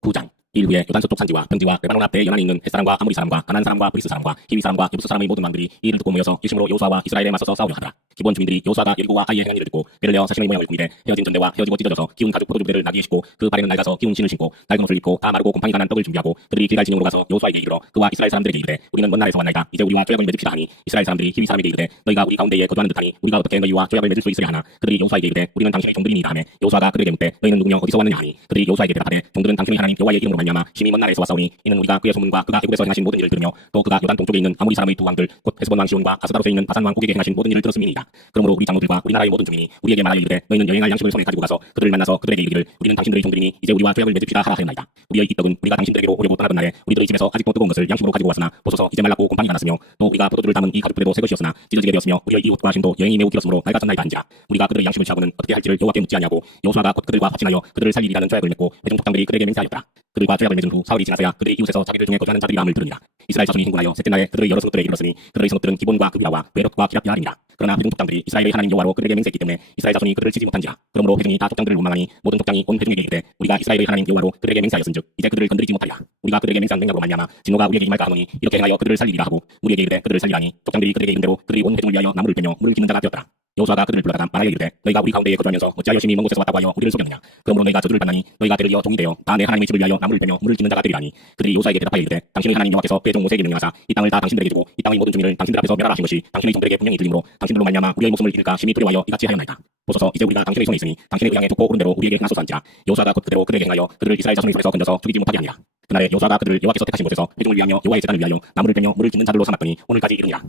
9장 일 후에 요단 서쪽 산지와 평지와 레바논 앞에 연안에 있는 햇사람과 아모리 사람과 가난 사람과 브리스 사람과 히위 사람과 예부스 사람의 모든 왕들이 이 일을 듣고 모여서 일심으로 여호수아와 이스라엘에 맞서서 싸우려 하더라. 기본 주민들이 여호수아가 여리고와 아이의 행한 일을 듣고 베를레어 자신의 모양을 꾸미되 헤어진 전대와 헤어지고 찢어져서 기운 가죽 포도주 부대를 나귀에 싣고 그 발에는 낡아서 기운 신을 신고 낡은 옷을 입고 다 마르고 곰팡이가 난 떡을 준비하고 그들이 길갈 진영으로 가서 여호수아에게 이르러 그와 이스라엘 사람들에게 이르되 우리는 먼 나라에서 왔나이다. 이제 우리와 조약을 맺읍시다 하니 이스라엘 사람들이 히위 사람에게 이르되 너희가 우리 가운데에 거주하는 듯하니 우리가 어떻게 너희와 조약을 맺을 수 있으랴 하나 그들이 여호수아에게 이르되 우리는 당신의 종들이니이다 하매 여호수아가 그들에게 묻되 너희는 누구며 어디서 왔느냐 하니 그들이 여호수아에게 대답하되 종들은 당신의 하나님 여호와의 이름으로 말미암아 심히 먼 나라에서 왔사오니 이는 우리가 그의 소문과 그가 애굽에서 행하신 모든 일을 들으며 또 그가 요단 동쪽에 있는 아모리 사람의 두 왕들 곧 헤스본 왕 시온과 아스다롯에 있는 바산 왕 고게게 행하신 모든 일을 들었음이니이다. 그러므로 우리 장로들과 우리 나라의 모든 주민이 우리에게 말하여 이르되 너희는 여행할 양식을 손에 가지고 가서 그들을 만나서 그들에게 이르기를 우리는 당신들의 종들이니 이제 우리와 조약을 맺읍시다 하라 하였나이다. 우리의 이 떡은 우리가 당신들에게로 오려고 떠나던 날에 우리들의 집에서 아직도 뜨거운 것을 양식으로 가지고 왔으나 보소서 이제 말랐고 곰팡이가 났으며 또 우리가 포도주를 담은 이 가죽부대도 새 것이었으나 찢어지게 되었으며 우리의 이 옷과 신도 여행이 매우 길었으므로 낡았었나이다 한지라 우리가 그들의 양식을 취하고는 어떻게 할지를 여호와께 묻지 아니하고 여호수아가 곧 그들과 합친하여 그들을 살리리라는 조약을 맺고 회중 족장들이 그들에게 맹세하였더라. 그들과 죄악을 맺은 후 사흘이 지나서야 그들이 이웃에서 자기들 중에 거주하는 자들이 마음을 들으니라. 이스라엘 자손이 흥분하여 셋째 날에 그들의 여러 성읍들에 이르렀으니 그들의 성읍들은 기본과 급야와 베롯과 기랍야하리니라. 그러나 회중 족장들이 이스라엘의 하나님 여호와로 그들에게 맹세했기 때문에 이스라엘 자손이 그들을 치지 못한지라. 그러므로 회중이 다 족장들을 원망하니 모든 족장이 온 회중에게 이르되 우리가 이스라엘의 하나님 여호와로 그들에게 맹세하였은즉 이제 그들을 건드리지 못하리라. 우리가 그들에게 맹세한 맹약으로 말미암아 진노가 우리에게 임할까 하노니 이렇게 행하여 그들을 살리리라 하고 우리에게 이르되 그들을 살리라니 족장들이 그들에게 이른대로 그들이 온 회중을 위하여 나무를 빼며 물을 기는 자가 되었더라. 여호수아가 그들을 불러다가 말하여 이르되 너희가 우리 가운데에 거주하면서 어찌하여 심히 먼 곳에서 왔다고 하여 우리를 속였느냐. 그러므로 너희가 저주를 받나니 너희가 때를 이어 종이 되어 다 내 하나님의 집을 위하여 나무를 빼며 물을 기는 자가 되리라니. 그들이 여호수아에게 대답하여 이르되 당신의 하나님 여호와께서 그의 종 모세에게 명령하사 이 땅을 다 당신들에게 주고 이 땅의 모든 주민을 당신들 앞에서 멸하라 하신 것이 당신의 종들에게 분명히 들리므로 당신들로 말미암아 우리의 목숨을 잃을까 심히 두려워하여 이같이 하였나이다. 보소서 이제 우리가 당신의 손에 있으니 당신의 의향에 좋고 옳은 대로 우리에게 행하소서 한지라. 여호수아가 곧 그대로 그들에게 행하여 그들을 이스라엘 자손의 손에서 건져서 죽이지 못하게 하니라. 그날에 여호수아가 그들을 여호와께서 택하신 곳에서 회중을 위하며 여호와의 제단을 위하여 나무를 빼며 물을 기는 자들로 삼았더니 오늘까지 이르니라.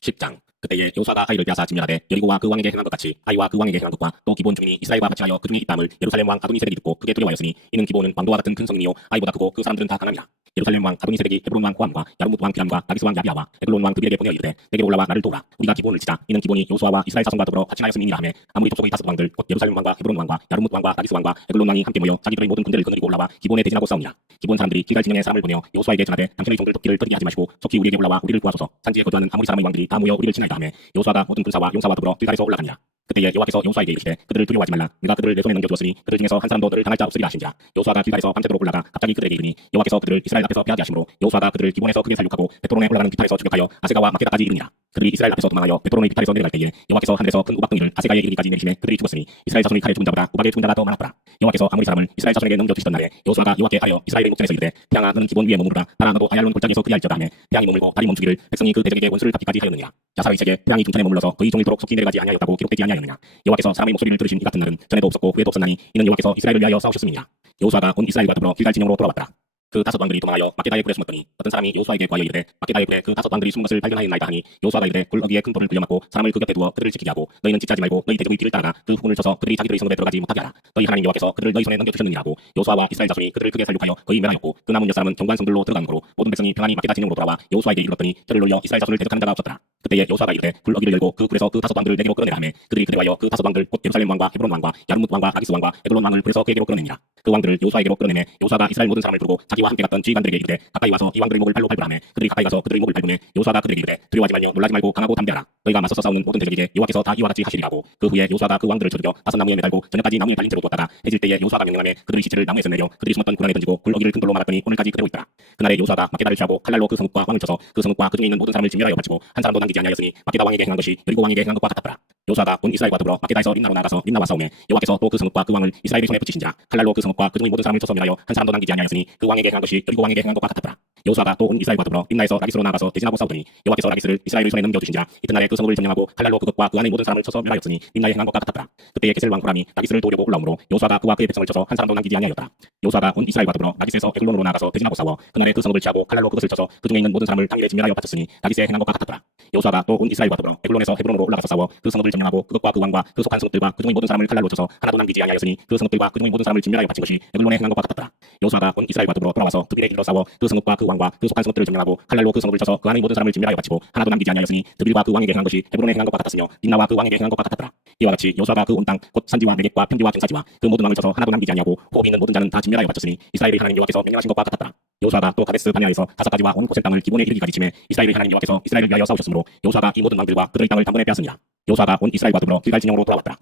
10장. 그때에 여호수아가 아이를 빼앗아 진멸하되 여리고와 그 왕에게 행한 것 같이 아이와 그 왕에게 행한 것과 또 기본 주민이 이스라엘과 같이 하여 그 중에 있다함을 예루살렘 왕 아도니세덱이 듣고 크게 두려워하였으니 이는 기본은 왕도와 같은 큰 성이요 아이보다 크고 그 사람들은 다 강함이라. 예루살렘 왕 아도니세덱이 헤브론 왕 호암과 야르뭇 왕 기람과 라기스 왕 야비아와 에글론 왕 그비에게 보내어 이르되 내게로 올라와 나를 도우라. 우리가 기본을 치자. 이는 기본이 여호수아와 이스라엘 자손과 더불어 같이 하였음이니라 하매 아무리 족속의 다섯 왕들 곧 예루살렘 왕과 헤브론 왕과 야르뭇 왕과 라기스 왕과 에글론 왕이 함께 모여 자기들의 모든 군대를 거느리고 올라와 기본에 대진하고 싸우니라. 기본 사람들이 길갈 진영에 사람을 보내어 여호수아에게 전하되 당신의 종들 돕기를 거르게 하지 마시고 속히 우리에게 올라와 우리를 구하소서. 산지에 거주하는 아무리 사람의 왕들이 다 모여 우리를 치나이다 하매 여호수아가 모든 군사와 용사와 더불어 길갈에서 올라가니라. 그때에 여호와께서 여호수아에게 이르시되 그들을 두려워하지 말라. 네가 그들을 내 손에 넘겨주었으니 그들 중에서 한 사람도 너를 당할 자 없으리라 하신지라. 여호수아가 길갈에서 밤새도록 올라가 갑자기 그들에게 이르니 여호와께서 그들을 이스라엘 앞에서 피하게 하심으로 여호수아가 그들을 기본에서 크게 살육하고 베토론에 올라가는 비탈에서 추격하여 아세가와 마케다까지 이르니라. 그들이 이스라엘 앞에서 도망하여 베토론의 비탈에서 내려갈 때에 여호와께서 하늘에서 큰 우박덩이를 아세가에 이르기까지 내리시매 그들이 죽었으니 이스라엘 자손이 칼에 죽은 자보다 우박에 죽은 자가 더 많았더라. 여호와께서 아무리 사람을 이스라엘 자손에게 넘겨주시던 날에 여호수아가 여호와께 하여 이스라엘의 목전에서 이르되 태양아 너는 기본 위에 머무르라. 나라 너도 아얄론 골짜기에서 그리할지어다 하매 태양이 머물고 달이 멈추기를 백성이 그 대적에게 원수를 갚기까지 하였느니라. 야사의 책에 태양이 중천에 머물러서 거의 종일토록 속히 내려가지 아니하였다고 기록되지 아니하였느냐. 여호와께서 사람의 목소리를 들으신 이 같은 날은 전에도 없었고 후에도 없었나니 이는 여호와께서 이스라엘을 위하여 싸우셨음이니라. 여호수아가 온 이스라엘과 더불어 길갈 진영으로 돌아왔더라. 그 다섯 왕들이 도망하여 마케다의 굴에 숨었더니 어떤 사람이 여호수아에게 구하여 이르되 마케다의 굴에 그 다섯 왕들이 숨은 것을 발견하였나이다 하니 여호수아가 이르되 굴 어귀에 큰 돌을 굴려맞고 사람을 그 곁에 두어 그들을 지키게 하고 너희는 지체하지 말고 너희 대적의 뒤를 따라가 그 후군을 쳐서 그들이 자기들의 성읍에 들어가지 못하게 하라. 너희 하나님 여호와께서 그들을 너희 손에 넘겨주셨느니라고. 여호수아와 이스라엘 자손이 그들을 크게 살육하여 거의 멸하였고 그 남은 몇 사람은 경관 성들로 들어간 거로 모든 백성이 평안히 마케다 진영으로 돌아와 여호수아에게 이르렀더니 저를 놀려 이스라엘 자손을 대적하는 자가 없었더라. 그때에 여호수아가 이르되 굴 어귀를 열고 그 굴에서 그 다섯 왕들을 내게로 끌어내라 하매 그들이 그대하여 그 다섯 왕들 곧 예루살렘 왕과 헤브론 왕과 야르뭇 왕과 라기스 왕과 에글론 왕을 굴에서 그에게로 끌어내니라. 그 왕들을 여호수아에게로 끌어내매 여호수아가 이스라엘 모든 사람을 부르고 자기와 함께 갔던 지휘관들에게 이르되 가까이 와서 이 왕들의 목을 발로 밟으라 하매 그들이 가까이 가서 그들의 목을 밟으매 여호수아가 그들에게 이르되 두려워하지 말며 놀라지 말고 강하고 담대하라. 너희가 맞서서 싸우는 모든 대적에게 여호와께서 다 이와 같이 하시리라고. 그 후에 여호수아가 그 왕들을 쳐죽여 다섯 나무에 매달고 저녁까지 나무에 달린 채로 두었다가 해질 때에 여호수아가 명령하매 그들의 시체를 나무에서 내려 그들이 숨었던 굴 안에 던지고 굴 어귀를 큰 돌로 막았더니 오늘까지 그대로 있더라. 그날에 여호수아가 마케다를 취하고 칼날로 그 성읍과 왕을 쳐서 그 성읍과 그 중에 있는 모든 사람을 진멸하여 바치고 한 사람도 남기지 아니하였으니 마케다 왕에게 행한 것이 여리고 왕에게 행한 것과 같았더라. 여호수아가 온 이스라엘과 더불어 마케다에서 림나로 나가서 림나와 싸우매 여호와께서 또 그 성읍과 그 왕을 이스라엘의 손에 붙이신지라. 칼날로 그 성읍과 그 중의 모든 사람을 쳐서 멸하여 한 사람도 남기지 아니하였으니 그 왕에게 행한 것이 여리고 왕에게 행한 것과 같았더라. 여호수아가 또 온 이스라엘과 더불어 림나에서 라기스로 나가서 대진하고 싸우더니 여호와께서 라기스를 이스라엘의 손에 넘겨주신지라. 이튿날에 그 성읍을 점령하고 칼날로 그것과 그 안의 모든 사람을 쳐서 멸하였으니 림나에 행한 것과 같았더라. 그때에 게셀 왕 호람이 라기스를 도우려고 올라오므로 여호수아가 그와 그의 백성을 쳐서 한 사람도 남기지 아니하였더라. 여호수아가 온 이스라엘과 더불어 라기스에서 에글론으로 나가서 대진하고 싸워 그날에 그 성읍을 취하고 칼날로 그것을 쳐서 그 중에 있는 모든 사람을 당일에 진멸하여 바쳤으니 라기스에 행한 것과 같았더라. 여호수아가 또 온 이스라엘과 더불어 에글론에서 헤브론으로 올라가서 싸워 그 성읍을 점령하고 그것과 그 왕과 그 속한 성읍들과 그 중의 모든 사람을 칼날로 쳐서 하나도 남기지 아니하였으니 그 성읍들과 그 중의 모든 사람을 진멸하여 바친 것이 에글론에 행한 것과 같았더라. 여호수아가 온 이스라엘과 더불어 돌아와서 드빌에 이르러 싸워 그 성읍과 그 왕과 그 속한 성읍들을 점령하고 칼날로 그 성읍을 쳐서 그 안의 모든 사람을 진멸하여 바치고 하나도 남기지 아니하였으니 드빌과 그 왕에게 행한 것이 헤브론에 행한 것과 같았으며 림나와 그 왕에게 행한 것과 같았더라. 이와 같이 여호수아가 그 온 땅 곧 산지와 매객과 평지와 경사지와 그 모든 왕을 쳐서 하나도 남기지 아니하고 호흡이 있는 모든 자는 다 진멸하여 바쳤으니 이스라엘의 하나님 여호와께서 명령하신 것과 같았더라. 여호수아가 또 가데스 바네아에서 다사까지와 온 고센 땅을 기본에 이르기까지 치매 이스라엘의 하나님 여호와께서 이스라엘을 위하여 싸우셨으므로 여호수아가 이 모든 왕들과 그들의 땅을 단번에 빼앗으니라. 여호수아가 온 이스라엘과 더불어 길갈 진영으로 돌아왔더라.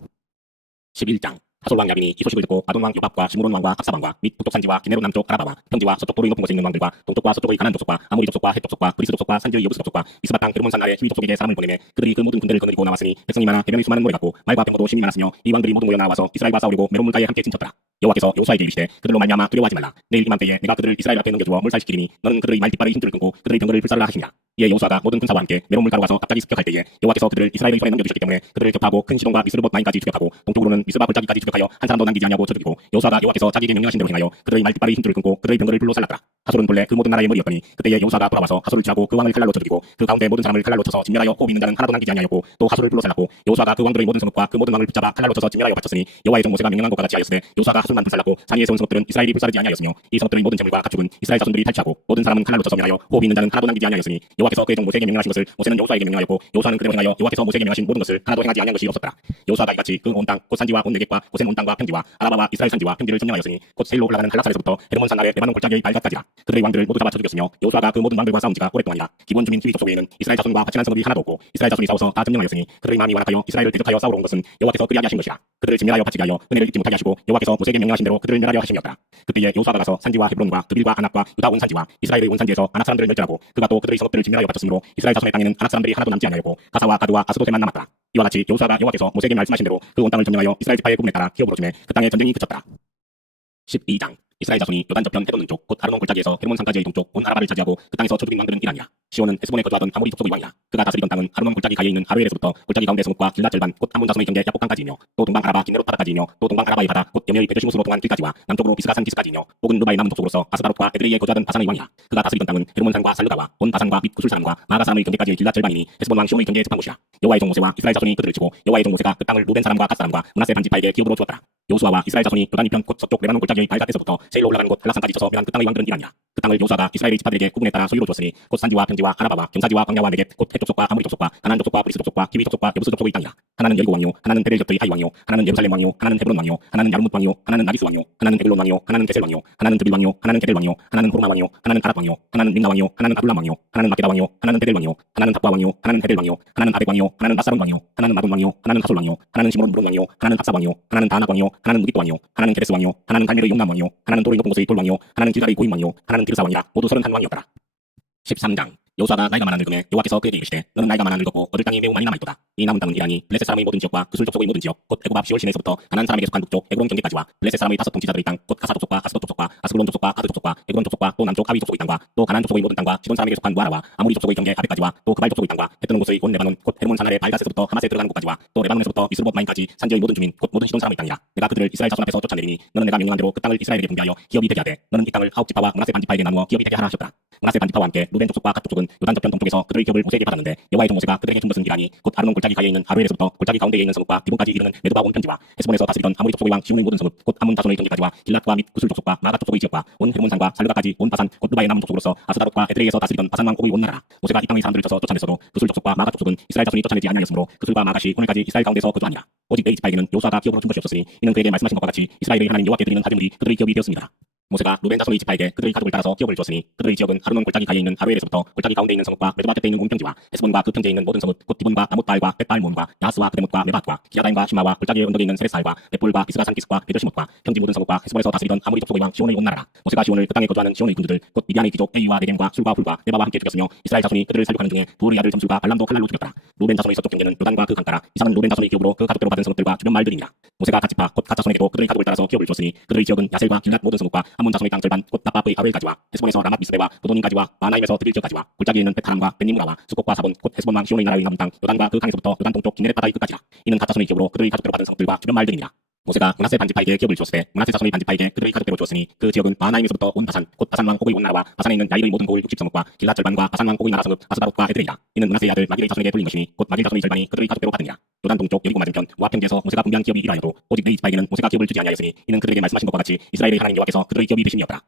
11장. 하솔 왕 야빈이 이 소식을 듣고 아돈 왕 요밥과 시므론 왕과 학사 왕과 및 북쪽 산지와 기네론 남쪽 아라바와 평지와 서쪽 도로의 높은 곳에 있는 왕들과 동쪽과 서쪽의 가난 족속과 아모리 족속과 헷 족속과 그리스 족속과 산지의 여부스 족속과 미스바 땅 헤르몬 산 아래 히위 족속에게 사람을 보내매 그들이 그 모든 군대를 거느리고 나왔으니 백성이 많아 대면이 수많은 모래 같고 말과 병거도 심히 많았으며 이 왕들이 모두 모여 나와서 이스라엘과 싸우려고 메론 물가에 함께 진쳤더라. 여호와께서 여호수아에게 이르시되 그들로 말미암아 두려워하지 말라. 내일 이맘때에 내가 그들을 이스라엘 앞에 넘겨주어 몰살시키리니 너는 그들의 말 뒷발의 힘줄을 끊고 그들의 병거를 불살라 하시니라. 이에 여호수아가 모든 군사와 함께 메론 물가로 가서 갑자기 습격할 때에 여호와께서 그들을 이스라엘의 손에 넘겨주셨기 때문에 그들을 격파하고 큰 시돈과 미스르봇 마임까지 추격하고 동쪽으로는 미스바 골짜기까지 추격하여 한 사람도 남기지 아니하고 쳐 죽이고 여호수아가 여호와께서 자기에게 명령하신 대로 행하여 그들의 말 뒷발의 힘줄을 끊고 그들의 병거를 불로 살랐더라. 하솔은 본래 그 모든 나라의 머리였더니 그때에 여호수아가 돌아와서 하솔을 취하고 그 왕을 칼날로 쳐 죽이고 그 가운데 모든 사람을 칼날로 쳐서 진멸하여 호흡 있는 자는 하나도 남기지 아니하였고 또 하솔을 불러살랐고 여호수아가 그 왕들의 모든 성읍과 그 모든 왕을 붙잡아 칼날로 쳐서 진멸하여 바쳤으니 여호와의 종 모세가 명령한 것과 같이 하였으되 여호수아가 하솔만 불살랐고 산위에서 온 성읍들은 이스라엘이 불사르지 아니하였으며 이 성읍들의 모든 재물과 가축은 이스라엘 자손들이 탈취하고 모든 사람은 칼날로 쳐서 멸하여 호흡 있는 자는 하나도 남기지 아니하였으니 여호와께서 그의 종 모세에게 명령하신 것을 모세는 여호수아에게 명령하였고 여호수아는 그대로 행하여 여호와께서 모세에게 명하신 모든 것을 하나도 행하지 아니한 것이 없었더라. 여호수아가 이같이 그 온 땅 곧 산지와 온 내겝과 고센 온 땅과 평지와 아라바와 이스라엘 산지와 평지를 점령하였으니 곧 세일로 올라가는 한락산에서부터 헤르몬 산 아래 레바논 골짜기의 발갓까지라. 그들의 왕들을 모두 잡아 쳐 죽였으며 여호수아가 그 모든 왕들과 싸운 지가 오랫동안이라. 기본 주민 휘 족속에는 이스라엘 자손과 화친한 성읍이 하나도 없고 이스라엘 자손이 싸워서 다 점령하였으니 그들의 마음이 완악하여 이스라엘을 대적하여 싸우러 온 것은 여호와께서 그리하게 하신 것이라. 그들을 진멸하여 바치게 하여 은혜를 잊지 못하게 하시고 여호와께서 모세에게 명령하신 대로 그들을 멸하려 하심이었더라. 그때에 여호수아가 가서 산지와 헤브론과 드빌과 아낙과 유다 온 산지와 이스라엘의 온 산지에서 아낙 사람들을 멸절하고 그가 또 그들의 성읍들을 진멸하여 바쳤으므로 이스라엘 자손의 땅에는 아낙 사람들이 하나도 남지 아니하였고 가사와 가두와 아스도세만 남았더라. 이와 같이 여호수아가 여호와께서 모세에게 말씀하신 대로 그 온 땅을 점령하여 이스라엘 지파의 구분에 따라 기업으로 주매 그 땅에 전쟁이 그쳤더라. 12장 이스라엘 자손이 요단 저편 해돈 쪽 곧 아르논 골짜기에서 헤르몬 산까지의 동쪽 온 아라바를 차지하고 그 땅에서 초죽인 왕들은 이라니라. 시온은 헤스본에 거주하던 아모리 족속의 왕이라. 그가 다스리던 땅은 아르논 골짜기 가에 있는 아르엘에서부터 골짜기 가운데 성읍과 길랏 절반 곧 암몬 자손의 경계 야복강까지이며 또 동방 아라바 기네롯 바다까지이며 또 동방 아라바의 바다 곧 여멸의 베드시무스로 동안 길까지와 남쪽으로 비스가 산 기스까지이며 혹은 루바의 남은 족속으로서 아스다롯과 에드레이에 거주하던 바산의 왕이라. 그가 다스리던 땅은 헤르몬 산과 살르가와 온 바산과 및 구술 사람과 마가 사람의 경계까지의 길랏 절반이니 헤스본 왕 시온의 경계에 접한 곳이라. 여호와의 종 모세와 이스라엘 자손이 그들을 치고 여호와의 종 모세가 그 땅을 루벤 사람과 갓 사람과 므낫세 반지파에게 기업으로 주었더라. 여호수아와 이스라엘 자손이 요단 이편 곧 서쪽 레바논 골짜기의 발갓에서부터 세일로 올라가는 곳 한락산까지 쳐서 멸한 그 땅의 왕들은 이라니라. 그 땅을 여호수아가 이스라엘의 지파들에게 구분에 따라 소유로 주었으니 곧 산지와 평지와 아라바와 경사지와 광야와 네겝 곧 헷 족속과 아모리 족속과 가나안 족속과 브리스 족속과 기위 족속과 여부스 족속의 땅이라. 하나는 여리고 왕이요 하나는 베델 족들의 하이 왕이요 하나는 예루살렘 왕이요 하나는 헤브론 왕이요 하나는 야르뭇 왕이요 하나는 나기스 왕이요 하나는 에글론 왕이요 하나는 게셀 왕이요 하나는 드빌 왕이요 하나는 게델 왕이요 하나는 호르마 왕이요 하나는 가랏 왕이요 하나는 림나 왕이요 하나는 아둘람 왕이요 하나는 마게다 왕이요 하나는 베델 왕이요 하나는 답과 왕이요 하나는 헤델 왕이요 하나는 아벡 왕이요 하나는 바사론 왕이요 하나는 마돈 왕이요 하나는 하솔 왕이요 하나는 시므론 무론 왕이요 하나는 합사 왕이요 하나는 다낙 왕이요 하나는 무깃도 왕이요 하나는 게데스 왕이요 하나는 갈멜의 용남 왕이요 하나는 도르이 높은 곳의 돌 왕이요 하나는 길갈의 고임 왕이요 하나는 기르사 왕이라. 모두 31왕이었더라. 13장 여호수아가 나이가 많아 늙음에 여호와께서 그에게 이르시되 너는 나이가 많아 늙었고 얻을 땅이 매우 많이 남아있도다. 이 남은 땅은 이라니 블레셋 사람의 모든 지역과 그술 족속의 모든 지역 곧 애굽 앞 시올 시내에서부터 가나안 사람에게 속한 북쪽 에그론 경계까지와 블레셋 사람의 다섯 통치자들의 땅 곧 가사 족속과 아스돗 족속과 아스글론 족속과 아드 족속과 에그론 족속과 또 남쪽 하위 족속의 땅과 또 가나안 족속의 모든 땅과 시돈 사람에게 속한 무아라와 아모리 족속의 경계 아벡까지와 또 그발 족속의 땅과 해 뜨는 곳의 온 레바논 곧 헤르몬 산 아래 발갓에서부터 하마스에 들어가는 곳까지와 또 레바논에서부터 이스르봇 마인까지 산지의 모든 주민 곧 모든 시돈 사람의 땅이라. 내가 그들을 이스라엘 자손 앞에서 쫓아내리니 너는 내가 명령한 대로 그 땅을 이스라엘에게 분배하여 기업이 되게 하되 너는 이 땅을 아홉 지파와 므낫세 반지파에게 나누어 기업이 되게 하라 하셨더라. 므낫세 반지파와 함께 루벤 족속과 갓 족속은 요단 저편 동쪽에서 그들의 기업을 모세에게 받았는데 여호와의 종 모세가 그들에게 준 것은 이라니 곧 아르논 골짜기 가에 있는 아르엘에서부터 골짜기 가운데에 있는 성읍과 기본까지 이르는 메도바 온 편지와 헤스본에서 다스리던 아모리 족속의 왕 시온의 모든 성읍 곧 아몬 자손의 경계까지와 길랏과 및 구술 족속과 마가 족속의 지역과 온 헤르몬 산과 살르가까지 온 바산 곧 루바의 남은 족속으로서 아스다롯과 에드레이에서 다스리던 바산 왕 옥의 온 나라라. 모세가 이 땅의 사람들을 쳐서 쫓아냈어도 구술 족속과 마가 족속은 이스라엘 자손이 쫓아내지 아니하였으므로 그술과 마가시 오늘까지 이스라엘 가운데서 거주하니라. 오직 내 지파에게는 여호수아가 기업으로 준 것이 없었으니 이는 그에게 말씀하신 것과 같이 이스라엘의 하나님 여호와께 드리는 화제물이 그들의 기업이 되었습니다. 모세가 루벤 자손의 지파에게 그들의 가족을 따라서 기업을 주었으니 그들의 지역은 아르논 골짜기 가에 있는 아르엘에서부터 골짜기 가운데 있는 성읍과 메도바 곁에 있는 온 평지와 헤스본과 그 평지에 있는 모든 성읍 곧 디본과 나못바알과 벳바알몬과 야스와 그데못과 메밧과 기아다임과 시마와 골짜기의 언덕에 있는 세레살과 벳볼과 비스가 산기스과 베들시못과 평지 모든 성읍과 헤스본에서 다스리던 아모리 족속의 왕 시온의 온 나라라. 모세가 시온을 그 땅에 거주하는 시온의 군주들 곧 미디안의 귀족 에이와 네겜과 술과 훌과 네바와 함께 죽였으며 이스라엘 자손이 그들을 살육하는 중에 부르의 아들 점술과 발람도 칼날로 죽였더라. 루벤 자손의 서쪽 경계는 요단과 그 강가라. 이상은 루벤 자손의 기업으로 그 가족대로 받은 성읍들과 주변 말들이니라. 모세가 갓 지파 곧 갓 자손에게도 그들의 가족을 따라서 기업을 줬으니 그들의 지역은 야셀과 길랏 모든 성읍과 아몬 자손의 땅 절반 곧 나빠의 아벨까지와 헤스본에서 라맛 미스베와 보도닌까지와 마나임에서 드빌 지역까지와 골짜기에 있는 베타람과 벤니무라와 수곡과 사본 곧 헤스본 왕 시온의 나라의 남은 땅 요단과 그 강에서부터 요단 동쪽 기네렛 바다의 끝까지라. 이는 갓 자손의 기업으로 그들의 가족대로 받은 성읍들과 주변 말들이니라. 모세가 므낫세 반지파에게 기업을 주었을 때 므낫세 자손의 반지파에게 그들의 가족대로 주었으니 그 지역은 마나임에서부터 온 바산 곧 바산 왕 옥의 온 나라와 바산에 있는 야일의 모든 고을 60성읍과 길랏 절반과 바산 왕 옥의 나라 성읍 아스다롯과 에드레이라. 이는 므낫세의 아들 마길의 자손에게 돌린 것이니 곧 마길 자손의 절반이 그들의 가족대로 받으니라. 요단 동쪽 여리고 맞은편 모압 평지에서 모세가 분배한 기업이 이라여도 오직 내 지파에게는 모세가 기업을 주지 아니하였으니 이는 그들에게 말씀하신 것과 같이 이스라엘의 하나님 여호와께서 그들의 기업이 되심이었더라.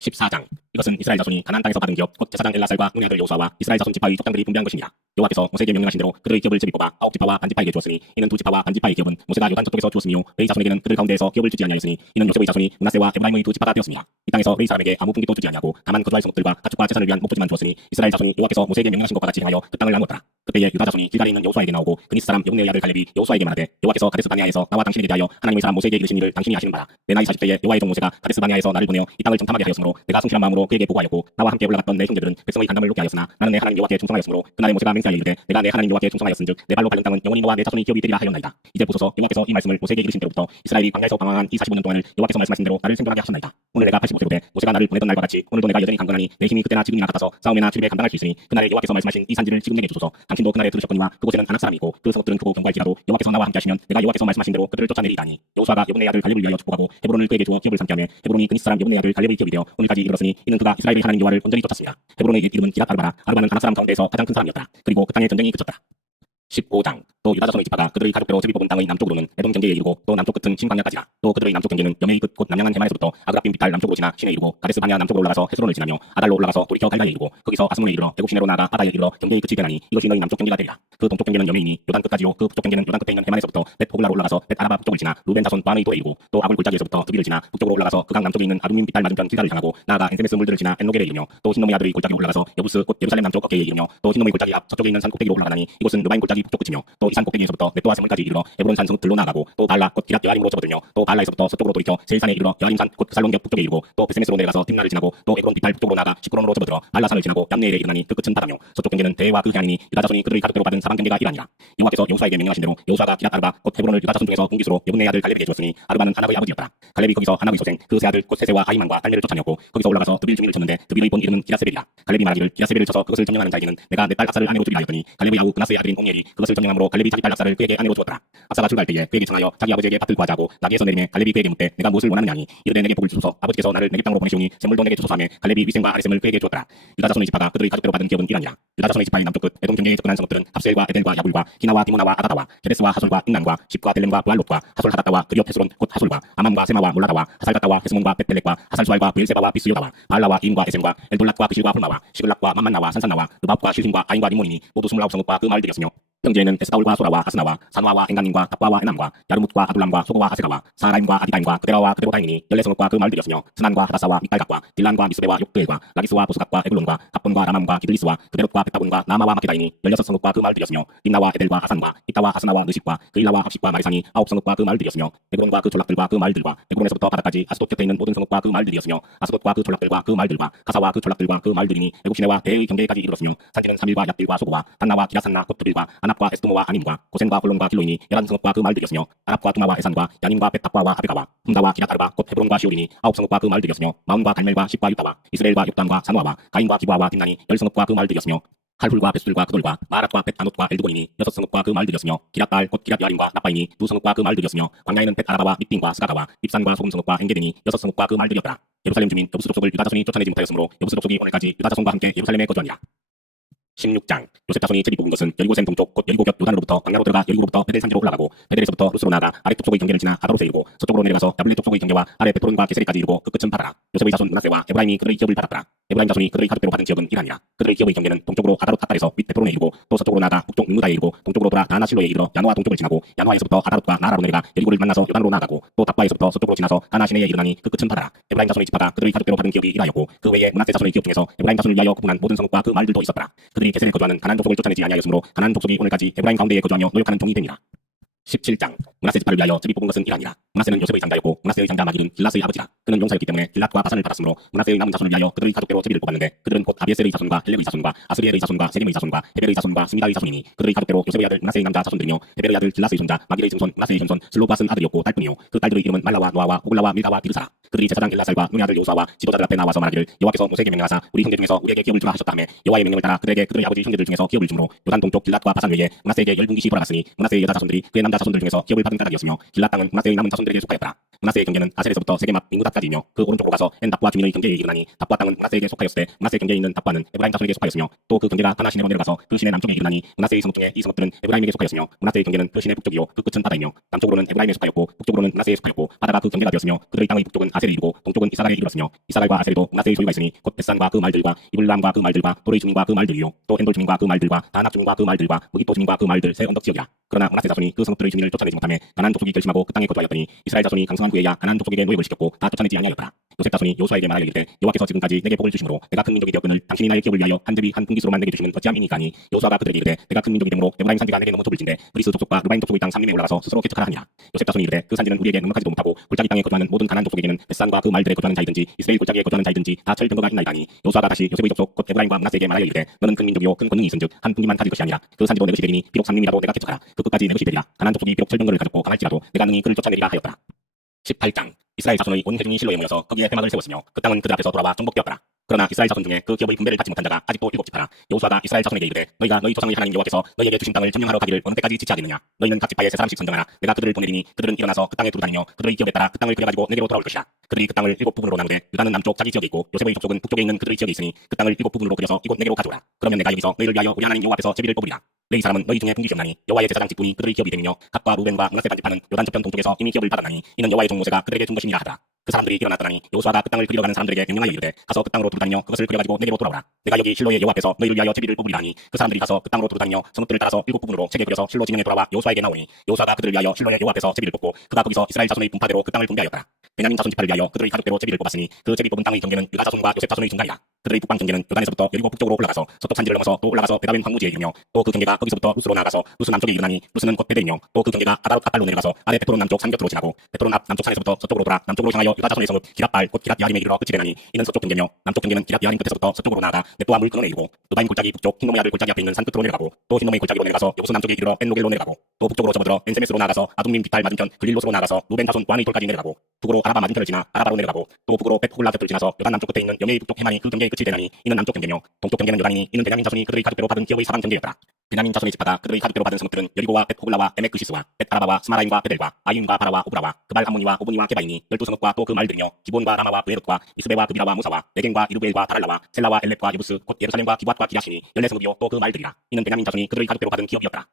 14장 이것은 이스라엘 자손이 가나안 땅에서 받은 기업 곧 제사장 엘라살과 눈의 아들 여호수아와 이스라엘 자손 지파의 족장들이 분배한 것이니라. 여호와께서 모세에게 명령하신 대로 그들의 기업을 제비 뽑아 아홉 지파와 반지파에게 주었으니 이는 두 지파와 반지파의 기업은 모세가 요단 저쪽에서 주었으며 레위 자손에게는 그들 가운데에서 기업을 주지 아니하였으니 이는 요셉의 자손이 므낫세와 에브라임의 두 지파가 되었습니다. 이 땅에서 레위 사람에게 아무 분깃도 주지 아니하고 다만 거주할 성읍들과 가축과 재산을 위한 목조지만 주었으니 이스라엘 자손이 여호와께서 모세에게 명령하신 것과 같이 행하여 그 땅을 나누었더라. 그때에 유다 자손이 길갈에 있는 여호수아에게 나오고 그니스 사람 여분의 아들 갈렙이 여호수아에게 말하되 여호와께서 가데스 바네아에서 나와 당신에게 대하여 하나님의 사람 모세에게 이르신 일을 당신이 하시는 바라. 내 나이 40세에 여호와의 종 모세가 가데스 바네아에서 나를 보내어 이 땅을 정탐하게 하였으므로 내가 성실한 마음으로 그에게 보고하였고 나와 함께 올라갔던 내 형제들은 백성의 간담을 높게 하였으나 나는 내 하나님 여호와께 충성하였으므로 그날에 모세가 맹세하여 이르되 내가 내 하나님 여호와께 충성하였은즉 내 발로 밟은 땅은 영원히 너와 내 자손의 기업이 되리라 하였나이다. 이제 보소서 여호와께서 이 말씀을 모세에게 이르신 때로부터 이스라엘이 광야에서 방황한 이 45년 동안을 여호와께서 말씀하신 대로 나를 생존하게 하셨나이다. 오늘 내가 85세로 돼 모세가 나를 보내던 날과 같이 오늘도 내가 여전히 강건하니 내 힘이 그때나 지금이나 같아서 싸움이나 출입에 감당할 수 있으니 그날에 여호와께서 말씀하신 이 산지를 지금 내게 주소서. 당신도 그날에 들으셨거니와 그곳에는 아낙 사람이고 그 성읍들은 크고 견고할지라도 여호와께서 나와 함께 하시면 내가 여호와께서 말씀하신 대로 그들을 쫓아내리다니. 여호수아가 여분의 아들 갈렙을 위하여 축복하고 헤브론을 그에게 주어 기업을 삼게 하며 헤브론이 그니스 사람 여분의 아들 갈렙의 기업이 되어 오늘까지 이르렀으니 이는 이는 그가 이스라엘의 하나님 여호와를 온전히 쫓았습니다. 헤브론의 옛 이름은 기랏 아르바라. 아르바는 가나안 사람 가운데에서 가장 큰 사람이었다. 그리고 그 땅에 전쟁이 그쳤다. 15장. 또 유다 자손의 지파가 그들의 가족대로 제비 뽑은 땅의 남쪽으로는 에돔 경계에 이르고 또 남쪽 끝은 신광야까지라. 또 그들의 남쪽 경계는 여매의 끝 곧 남양한 해만에서부터 아그라빔 비탈 남쪽으로 지나 신에 이르고 가데스 바냐 남쪽으로 올라가서 헤스론을 지나며 아달로 올라가서 돌이켜 갈라에 이르고 거기서 아스몬에 이르러 애굽 시내로 나아가 바다에 이르러 경계의 끝이 되나니 이것이 너희 남쪽 경계가 되리라. 그 동쪽 경계는 여매이니 요단 끝까지요. 그 북쪽 경계는 요단 끝에 있는 해만에서부터 벳 호글라로 올라가서 벳 아라바 북쪽을 지나 루벤 자손 바안의 도에 이르고 또 아굴 골짜기에서부터 드비를 지나 북쪽으로 올라가서 그 강 남쪽에 있는 아둠민 비탈 맞은편 길가를 향하고 나아가 엔세메스 물들을 지나 엔노겔에 이르며 또 신놈의 아들의 골짜기로 올라가서 여부스 곧 예루살렘 남쪽 어깨에 이르며 또 신놈의 골짜기 앞 서쪽에 있는 산 꼭대기로 올라가니 이곳은 르바임 골짜기 북쪽 끝이며 또 이 산 꼭대기에서부터 넷도아 세물까지 이르러 에브론 산 성읍들로 나아가고 또 발라 곧 기랏 여아림으로 접어들며 또 발라에서부터 서쪽으로 돌이켜 세일산에 이르러 여아림산 곧 그살론격 북쪽에 이르고 또 베세메스로 내려가서 딥나를 지나고 또 에브론 비탈 북쪽으로 나아가 시크론으로 접어들어 발라산을 지나고 얌네엘에 이르나니 그 끝은 바다며 서쪽 경계는 대해와 그 해안이니 유다 자손이 그들의 가족대로 받은 사방 경계가 이라니라. 여호와께서 여호수아에게 명령하신 대로 여호수아가 기랏 아르바 곧 헤브론을 유다 자손 중에서 공기수로 여분의 아들 갈렙에게 주었으니 아르바는 아낙의 아버지였더라. 갈렙이 거기서 아낙의 소생 그 세 아들 곧 세세와 아히만과 달메를 쫓아내었고 거기서 올라가서 드빌 주민을 쳤는데 드빌의 본 이름은 기라세벨이라. 갈렙이 말하기를 기라세벨을 쳐서 그것을 점령하는 자에게는 내가 내 딸 악사를 아내로 주리라 하였더니 갈렙의 아우 그나스의 아들인 옹엘이 그것을 점령함으로 갈렙이 자기 딸 악사를 그에게 아내로 주었더라. 악사가 출가할 때에 그에게 청하여 자기 아버지에게 밭을 구하자고 나귀에서 내리매 갈렙이 그에게 묻되 내가 무엇을 원하느냐니 이르되 내게 복을 주소서 아버지께서 나를 내게 땅으로 보내시오니 샘물도 내게 주소서 하며 갈렙이 위생과 아레셈을 그에게 주었더라. 유다 자손의 지파가 그들의 가족대로 받은 기업은 이라니라. 유다 자손의 지파의 남쪽 끝 에돔 경계에 접근한 성읍들은 합셀과 에델과 야굴과 기나와 디모나와 아다다와 게데스와 하솔과 인난과 십과 벨렘과 부알롯과 하솔 하다다와 그리어 헤스론 곧 하솔과 아맘과 세마와 몰라다와 하살다다와 헤스몬과 벳벨렉과 하살수알과 브엘세바와 비스요다와 바알라와 이임과 에셈과 엘돌락과 비실과 홀마와 시글락과 맘만나와 산산나와 르밥과 실힘과 아인과 니몬이니 모두 29성읍과 그 마을들이었으며 평지에는 에스다올과 소라와 하스나와 산와와 엔간님과 답바와 에남과 야르뭇과 아둘람과 소고와 아세가와 사라임과 아디가임과 그데라와 그데로다이니 14성읍과 그 마을들이었으며 스난과 하다사와 미갈각과 딜란과 미스베와 욕드엘과 라기스와 보스각과 에글론과 갑본과 라맘과 기들리스와 그데롯과 백다본과 나마와 마케다이니 16성읍과 그 마을들이었으며 임나와 에델과 아산과 이따와 하스나와 느십과 그일라와 합식과 마리산이 9성읍과 그 마을들이었으며 에그론과 그 졸락들과 그 마을들과 에그론에서부터 바다까지 아스돗 곁에 있는 모든 성읍과 그 마을들이었으며 아스돗과 그 졸락들과 그 마을들과 가사와 그 졸락들과 그 마을들이니 애굽 시내와 대의 경계까지 이르렀으며 산지는 사밀과 얍딜과 소고와 단나와 기라산나 콧두빌과 아납과 에스도모와 아님과 고센과 홀론과 길로이니 11성읍과 그 마을들이었으며 아랍과 두마와 에산과 야님과 벳박과와 아베가와 훔다와 기랏아르바 곧 헤브론과 시올이니 9성읍과 그 마을들이었으며 마운과 갈멜과 십과 유다와 이스라엘과 욕단과 산와와 가인과 기부아와 딘나니 10성읍과 그 마을들이었으며 할훌과 베술과 그돌과 마рат과 벳아노트와 엘드곤이니 6성읍과 그 마을들이었으며 기랏달 곧 기랏여아림과 나빠이니 2성읍과 그 마을들이었으며 광야에는 벳아라바와 밑빙과 스가가와 입산과 소금성읍과 엔게데니 6성읍과 그 마을들이었더라. 예루살렘 주민 여부스 족속을 유다 자손이 쫓아내지 못하였으므로 여부스 족속이 오늘까지 유다 자손과 함께 예루살렘에 거주하니라. 16장. 요셉 자손이 제비 뽑은 것은 여리고센 동쪽 곧 여리고 곁 요단으로부터 광야로 들어가 여리고로부터 베델 산지로 올라가고 베델에서부터 루스로 나아가 아래쪽 속의 경계를 지나 아다롯에 이르고 서쪽으로 내려가서 야블레 쪽 속의 경계와 아래 베토론과 게세리까지 이르고 그 끝은 바다라. 요셉의 자손 므낫세와 에브라임이 그들의 기업을 받았더라. 에브라임 자손이 그들의 가족대로 받은 지역은 이라니라. 그들의 기업의 경계는 동쪽으로 아다롯 핫달에서 밑 베토론에 이르고 또 서쪽으로 나아가 북쪽 므무다에 이르고 동쪽으로 돌아 나나실로에 이르러 야노아 동쪽을 지나고 야노아에서부터 아다롯과 나라로 내려가 여리고를 만나서 요단으로 나아가고 또 답바에서부터 서쪽으로 지나서 가나 시내에 이르나니 그 끝은 바다라. 에브라임 자손의 지파가 그들의 가족대로 받은 기업이 이라였고 그 외에 므낫세 자손의 기업 중에서 에브라임 자손을 위하여 구분한 모든 성읍과 그 마을들도 있었더라. 그들이 게셀에 거주하는 가나안 족속을 쫓아내지 아니하였으므로 가나안 족속이 오늘까지 에브라임 가운데에 거주하며 노역하는 종이 되니라. 17장. 므낫세 지파를 위하여 제비 뽑은 것은 이라니라. 므낫세는 요셉의 장자였고 므낫세의 장자 마길은 길라스의 아버지라. 그는 용사였기 때문에 길랏과 바산을 받았으므로 므낫세의 남은 자손을 위하여 그들의 가족대로 제비를 뽑았는데 그들은 곧 아비에셀의 자손과 헬렉의 자손과 아스리엘의 자손과 세겜의 자손과 헤벨의 자손과 스미다의 자손이니 그들의 가족대로 요셉의 아들 므낫세의 남자 자손들이며 헤벨의 아들 길라스의 손자 마길의 증손 므낫세의 현손 슬로바스는 아들이었고 딸뿐이요 그 딸들의 이름은 말라와 노아와 호글라와 밀가와 비르사라. 그들이 제사장 엘라살과 눈의 아들 요수아와 지도자들 앞에 나와서 말하기를 여호와께서 모세에게 명령하사 우리 형제 중에서 우리에게 기업을 주라 하셨다 하며 여호와의 명령을 따라 그들에게 그들의 아버지 형제들 중에서 기업을 주므로 요단 동쪽 길랏과 바산 외에 므낫세에게 10분기씩 돌아갔으니 므낫세의 여자 자손들이 그의 남자 자손들 중에서 기업을 받은 까닭이었으며 길랏 땅은 므낫세의 남은 자손들에게 속하였더라. 므낫세의 경계는 아셀에서부터 세겜 앞 민구닷까지이며 그 오른쪽으로 가서 엔답과 주민의 경계에 이르나니 답과 땅은 므낫세에게 속하였으되 므낫세 경계에 있는 답과는 에브라임 자손에게 속하였으며 또 그 경계가 가나 시내로 내려가서 그 시내 남쪽에 이르나니 므낫세의 성읍 중에 이 성읍들은 에브라임에게 속하였으며 므낫세의 경계는 그 시내 북쪽이요 그 끝은 바다이며 남쪽으로는 에브라임에 속하였고 북쪽으로는 므낫세에 속하였고 바다가 그 경계가 되었으며 그들의 땅의 북쪽은 아셀에 이르고 동쪽은 이사갈에 이르렀으며 이사갈과 아셀에도 므낫세의 소유가 있으니 곧 벳산과 그 말들과 이블람과 그 말들과 도레이 주민과 그 말들이요 또 엔돌 주민과 그 말들과 다낙 주민과 그 말들과 무기토 주민과 그 말들 새 언덕 지역이라. 그러나 므낫세 자손이 그 성읍들의 주민을 쫓아내지 못하며 가나안 족속이 결심하고 그 땅에 거주하였더니 이스라엘 자손이 강성한 후에야 가나안 족속에게 노역을 시켰고 다 쫓아내지 아니하였더라. 요셉 자손이 요수아에게 말하여 이르되 여호와께서 지금까지 내게 복을 주심으로 내가 큰 민족이 되었거늘 당신이 나의 기업을 위하여 한 제비 한 분깃으로만 내게 주시는 어찌함이니까니 요수아가 그들에게 이르되 내가 큰 민족이 되므로 에브라임 산지가 내게 너무 좁을진데 브리스 족속과 루바임 족속의 땅 삼림에 올라가서 스스로 개척하라 하니라. 요셉 자손이 이르되 그 산지는 우리에게 넉넉하지도 못하고 골짜기 땅에 거주하는 모든 가나안 족속에게는 벳산과 그 말들에 거주하는 자이든지 이스라엘 골짜기에 거주하는 자이든지 다 철 근거가 있나이다니. 요수아가 다시 요셉의 족속 곧 에브라임과 므낫세에게 말하여 이르되 너는 큰 민족이요 큰 권능이 있은즉 한 분기만 가질 것이 아니라 그 산지도 내 것이 되리니 비록 삼림이라도 내가 개척하라. 그 끝까지 내 것이 되리라. 가나안 족속이 비록 철 근거를 가졌고 강할지라도 내가 능히 그를 쫓아내리라 하였더라. 18장. 이스라엘 자손의 온 회중이 실로에 모여서 거기에 회막을 세웠으며 그 땅은 그들 앞에서 돌아와 정복되었더라. 그러나 이스라엘 자손 중에 그 기업의 분배를 받지 못한 자가 아직도 7지파라. 여호수아가 이스라엘 자손에게 이르되 너희가 너희 조상의 하나님 여호와께서 너희에게 주신 땅을 점령하러 가기를 어느 때까지 지체하겠느냐. 너희는 각 지파에 세 사람씩 선정하라. 내가 그들을 보내리니 그들은 일어나서 그 땅에 두루다니며 그들의 기업에 따라 그 땅을 그려가지고 내게로 돌아올 것이라. 그들이 그 땅을 7부분으로 나누되 유다는 남쪽 자기 지역에 있고 요셉의 족속은 북쪽에 있는 그들의 지역에 있으니 그 땅을 7부분으로 그려서 이곳 내게로 가져오라. 그러면 내가 여기서 너희를 위하여 우리 하나님 여호와 앞에서 제비를 뽑으리라. 레위 사람은 너희 중에 분기시옵나니 여호와의 제사장 직분이 그들의 기업이 되며 갓과 루벤과 므낫세 반지파는 요단 저편 동쪽에서 이미 기업을 받았나니 이는 여호와의 종 모세가 그들에게 준 것이니라 하더라. 그 사람들이 일어났더니 여호수아가 그 땅을 그리러 가는 사람들에게 명령하여 이르되 가서 그 땅으로 두루다니며 그것을 그려가지고 내게로 돌아오라. 내가 여기 실로의 여호와 앞에서 너희를 위하여 제비를 뽑으리라 하니 그 사람들이 가서 그 땅으로 두루다니며 성읍들을 따라서 7부분으로 책에 그려서 실로 진영에 돌아와 여호수아에게 나오니 여호수아가 그들을 위하여 실로의 여호와 앞에서 제비를 뽑고 그가 거기서 이스라엘 자손의 분파대로 그 땅을 분배하였더라. 베냐민 자손 지파를 위하여 그들의 가족대로 제비를 뽑았으니 그 제비 뽑은 땅의 경계는 유다 자손과 요셉 자손의 중간이라. 그들의 북방 경계는 요단에서부터 여리고 북쪽으로 올라가서 서쪽 산지를 넘어서 또 올라가서 베다웬 황무지에 이르며 또 그 경계가 거기서부터 루스로 나아가서 루스 남쪽에 이르나니 루스는 곧 베델이며 또 그 경계가 아다롯 아달로 내려가서 아래 베토론 남쪽 산 곁으로 지나고 베토론 앞 남쪽 산에서부터 서쪽으로 돌아 남쪽으로 향하여 유다 자손의 성읍 기랏발 곧 기랏 야림에 이르러 끝이 되나니 이는 서쪽 경계며 남쪽 경계는 기랏 야림 끝에서부터 서쪽으로 나아가 넷도와 물 끊어내 이르고 루다임 골짜기 북쪽 흰놈의 아들 골짜기 앞에 있는 산 끝으로 내려가고 또 흰놈의 골짜기로 내려가서 여부스 남쪽에 이르러 엔로겔로 내려가고 또 북쪽으로 접어들어 엔세메스로 나아가서 아둠민 비탈 맞은편 글릴로스로 나아가서 루벤 자손 완의 돌까지 내려가고 북으로 아라바 맞은편을 지나 아라바로 내려가고 또 북으로 벳호글라 곁을 지나서 요단 남쪽 끝에 있는 영예의 북쪽 해만이 그 경계의 끝이 되나니 이는 남쪽 경계며 동쪽 경계는 요단이니 이는 베냐민 자손이 그들의 가족대로 받은 기업의 사방 경계였더라. 베냐민 자손의 지파가 그들의 가족대로 받은 성읍들은 여리고와 벳호글라와 에메크시스와 벳아라바와 스마라임과 베델과 아이임과 바라와 오브라와 그발 함몬이와 오브니와 게바이니 12성읍과 또 그 말들이며 기본과 라마와 브에롯과 이스베와 그비라와 무사와 네겐과 이루베엘과 다랄라와 셀라와 엘렛과 유부스 곧 예루살렘과 기브앗과 기라시니 14성읍이요 또 그 말들이라. 이는 베냐민 자손이 그들의 가족대로 받은 기업이었더라.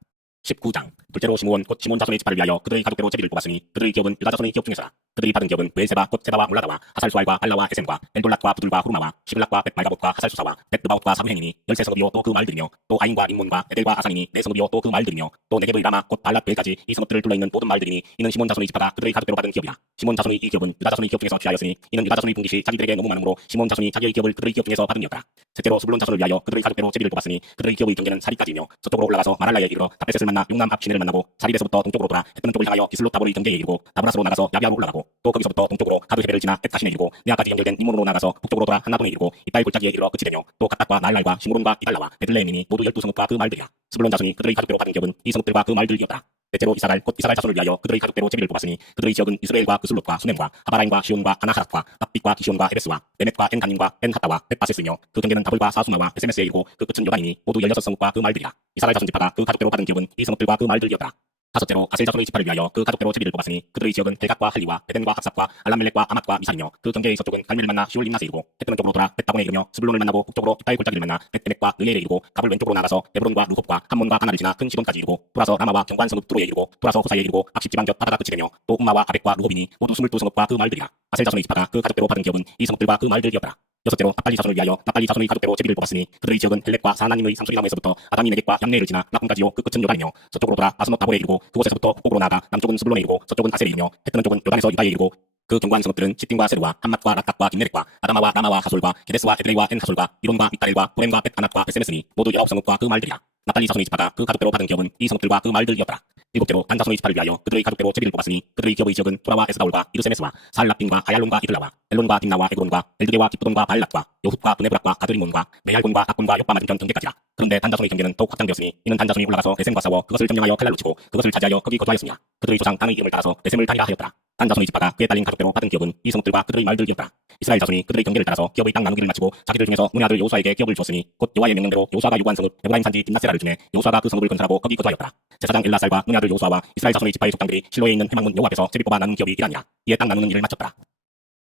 19장 둘째로 시므온 곧 시몬 자손의 지파를 위하여 그들의 가족대로 제비를 뽑았으니 그들의 기업은 유다 자손의 기업 중에서라. 그들이 받은 기업은 베세바 곧 세바와 몰라다와 하살수알과 알라와 에셈과 엔돌랏과 부둘과 후르마와 시블락과 벳말가봇과 하살수사와 벳드바옷과 사무행이니 13성읍이요 또 그 말들이며 또 아인과 임몬과 에델과 아산이니 4성읍이요 또 그 말들이며 또 네게브의 라마 곧 발랏벨까지 이 성읍들을 둘러있는 모든 말들이니 이는 시몬 자손의 지파가 그들의 가족대로 받은 기업이라. 시몬 자손의 이 기업은 유다 자손의 기업 중에서 취하였으니 이는 유다 자손의 분깃이 자기들에게 너무 많으므로 시몬 자손이 자기의 기업을 그들의 기업 중에서 받은이었더라. 셋째로 스불론 자손을 위하여 그들의 가족대로 제비를 뽑았으니 그들의 기업의 경계는 사리까지이며 서쪽으로 올라가서 마랄라에 이르러 다베셋을 만나 용남 앞 시내를 만나고 사리에서부터 동쪽으로 돌아 해뜨는 쪽을 향하여 기슬롯 다볼의 경계에 이르고 다브라스로 나가서 야비아로 올라가고 또 거기서부터 동쪽으로 가드헤벨을 지나 벳가신에 이르고 네아까지 연결된 이몬으로 나가서 북쪽으로 돌아 한나돈에 이르고 이딸 골짜기에 이르러 끝이 되며 또 갓닥과 날랄과 시므론과 이달라와 베들레헴이니 모두 12성읍과 그 말들이라. 스불론 자손이 그들의 가족대로 받은 기업은 이 성읍들과 그 말들이었다. 넷째로 이사갈 곧 이사갈 자손을 위하여 그들의 가족대로 제비를 뽑았으니 그들의 지역은 이스라엘과 그슬롯과 수넴과 하바라임과 시온과 아나하락과 앞빛과 기시온과 에베스와 에벳과 엔간님과 엔하타와 벳바세스며 그 경계는 다볼과 사수마와 에세메스에 이르고 그 끝은 요단이니 모두 16성읍과 그 말들이라. 이사갈 자손 지파가 그 가족대로 받은 기업은 이 성읍들과 그 말들이었다. 다섯째로 아셀 자손의 지파를 위하여 그 가족대로 제비를 뽑았으니 그들의 지역은 헬갓과 할리와 베덴과 합삽과 알람멜렉과 아맛과 미살이며 그 경계의 서쪽은 갈멜을 만나 시올림나스에 이르고 해뜨는 쪽으로 돌아 벳다곤에 이르며 스불론을 만나고 북쪽으로 이따의 골짜기를 만나 벳에멕과 느엘에 이르고 갑을 왼쪽으로 나가서 에브론과 루홉과 함몬과 가나를 지나 큰 시돈까지 이르고 돌아서 라마와 경관 성읍 두로에 이르고 돌아서 호사에 이르고 앞십 지방 곁 바다가 끝이 되며 또 um마와 아벡과 루홉이니 모두 22성읍과 그 말들이라. 아셀 자손의 지파가 그 가족대로 받은 기업은 이 성읍들과 그 말들이었더라. 여섯째로 naphtali 자손을 위하여 naphtali 자손의 가족대로 제비를 뽑았으니 그들의 지역은 헬렉과 사하나님의 삼소리나무에서부터 아담이 네겝과 양네를 지나 라군까지요 그 끝은 요단이며 서쪽으로 돌아 아스못 다볼에 이르고 그곳에서부터 북쪽으로 나아가 남쪽은 스불론에 이르고 서쪽은 아셀에 이르며 해뜨는 쪽은 요단에서 유다에 이르고 그 경관 성읍들은 시팀과 세루와 함맛과 락각과 김네렉과 아다마와 라마와 하솔과 게데스와 에드레이와 엔하솔과 이론과 밑다렐과 보렘과 벳아낫과 베세메스니 모두 19성읍과 그 말들이라. naphtali 자손의 지파가 그 가족대로 받은 기업은 이 성읍들과 그 말들이었더라. 일곱째로 단 자손의 지파를 위하여 그들의 가족대로 제비를 뽑았으니 그들의 기업의 지역은 토라와 에스다올과 이르세메스와 살랍빈과 아얄론과 이들라와 엘론과 딥나와 에그론과 엘드게와 기프돈과 발랏과 요훗과 브네브락과 가드리몬과 메얄곤과 악곤과 옆바 맞은편 경계까지라. 그런데 단 자손의 경계는 더욱 확장되었으니 이는 단 자손이 올라가서 레셈과 싸워 그것을 점령하여 칼날로 치고 그것을 차지하여 거기 거주하였으니라. 그들의 조상 땅의 이름을 따라서 레셈을 다니라 하였더라. 단 자손의 지파가 그에 딸린 가족대로 받은 기업은 이 성읍들과 그들의 말들이었더라. 이스라엘 자손이 그들의 경계를 따라서 기업의 땅 나누기를 마치고 자기들 중에서 눈의 아들 요수아에게 기업을 주었으니 곧 여호와의 명령대로 요수아가 요구한 성읍 에브라임 산지 딥나세라를 주매 요수아가 그 성읍을 건설하고 거기 거주하였더라. 제사장 엘라살과 눈의 아들 요수아와 이스라엘 자손의 지파의 족장들이 실로에 있는 회막문 여호와 앞에서 제비 뽑아 나눈 기업이 이라니라. 이에 땅 나누는 일을 마쳤더라.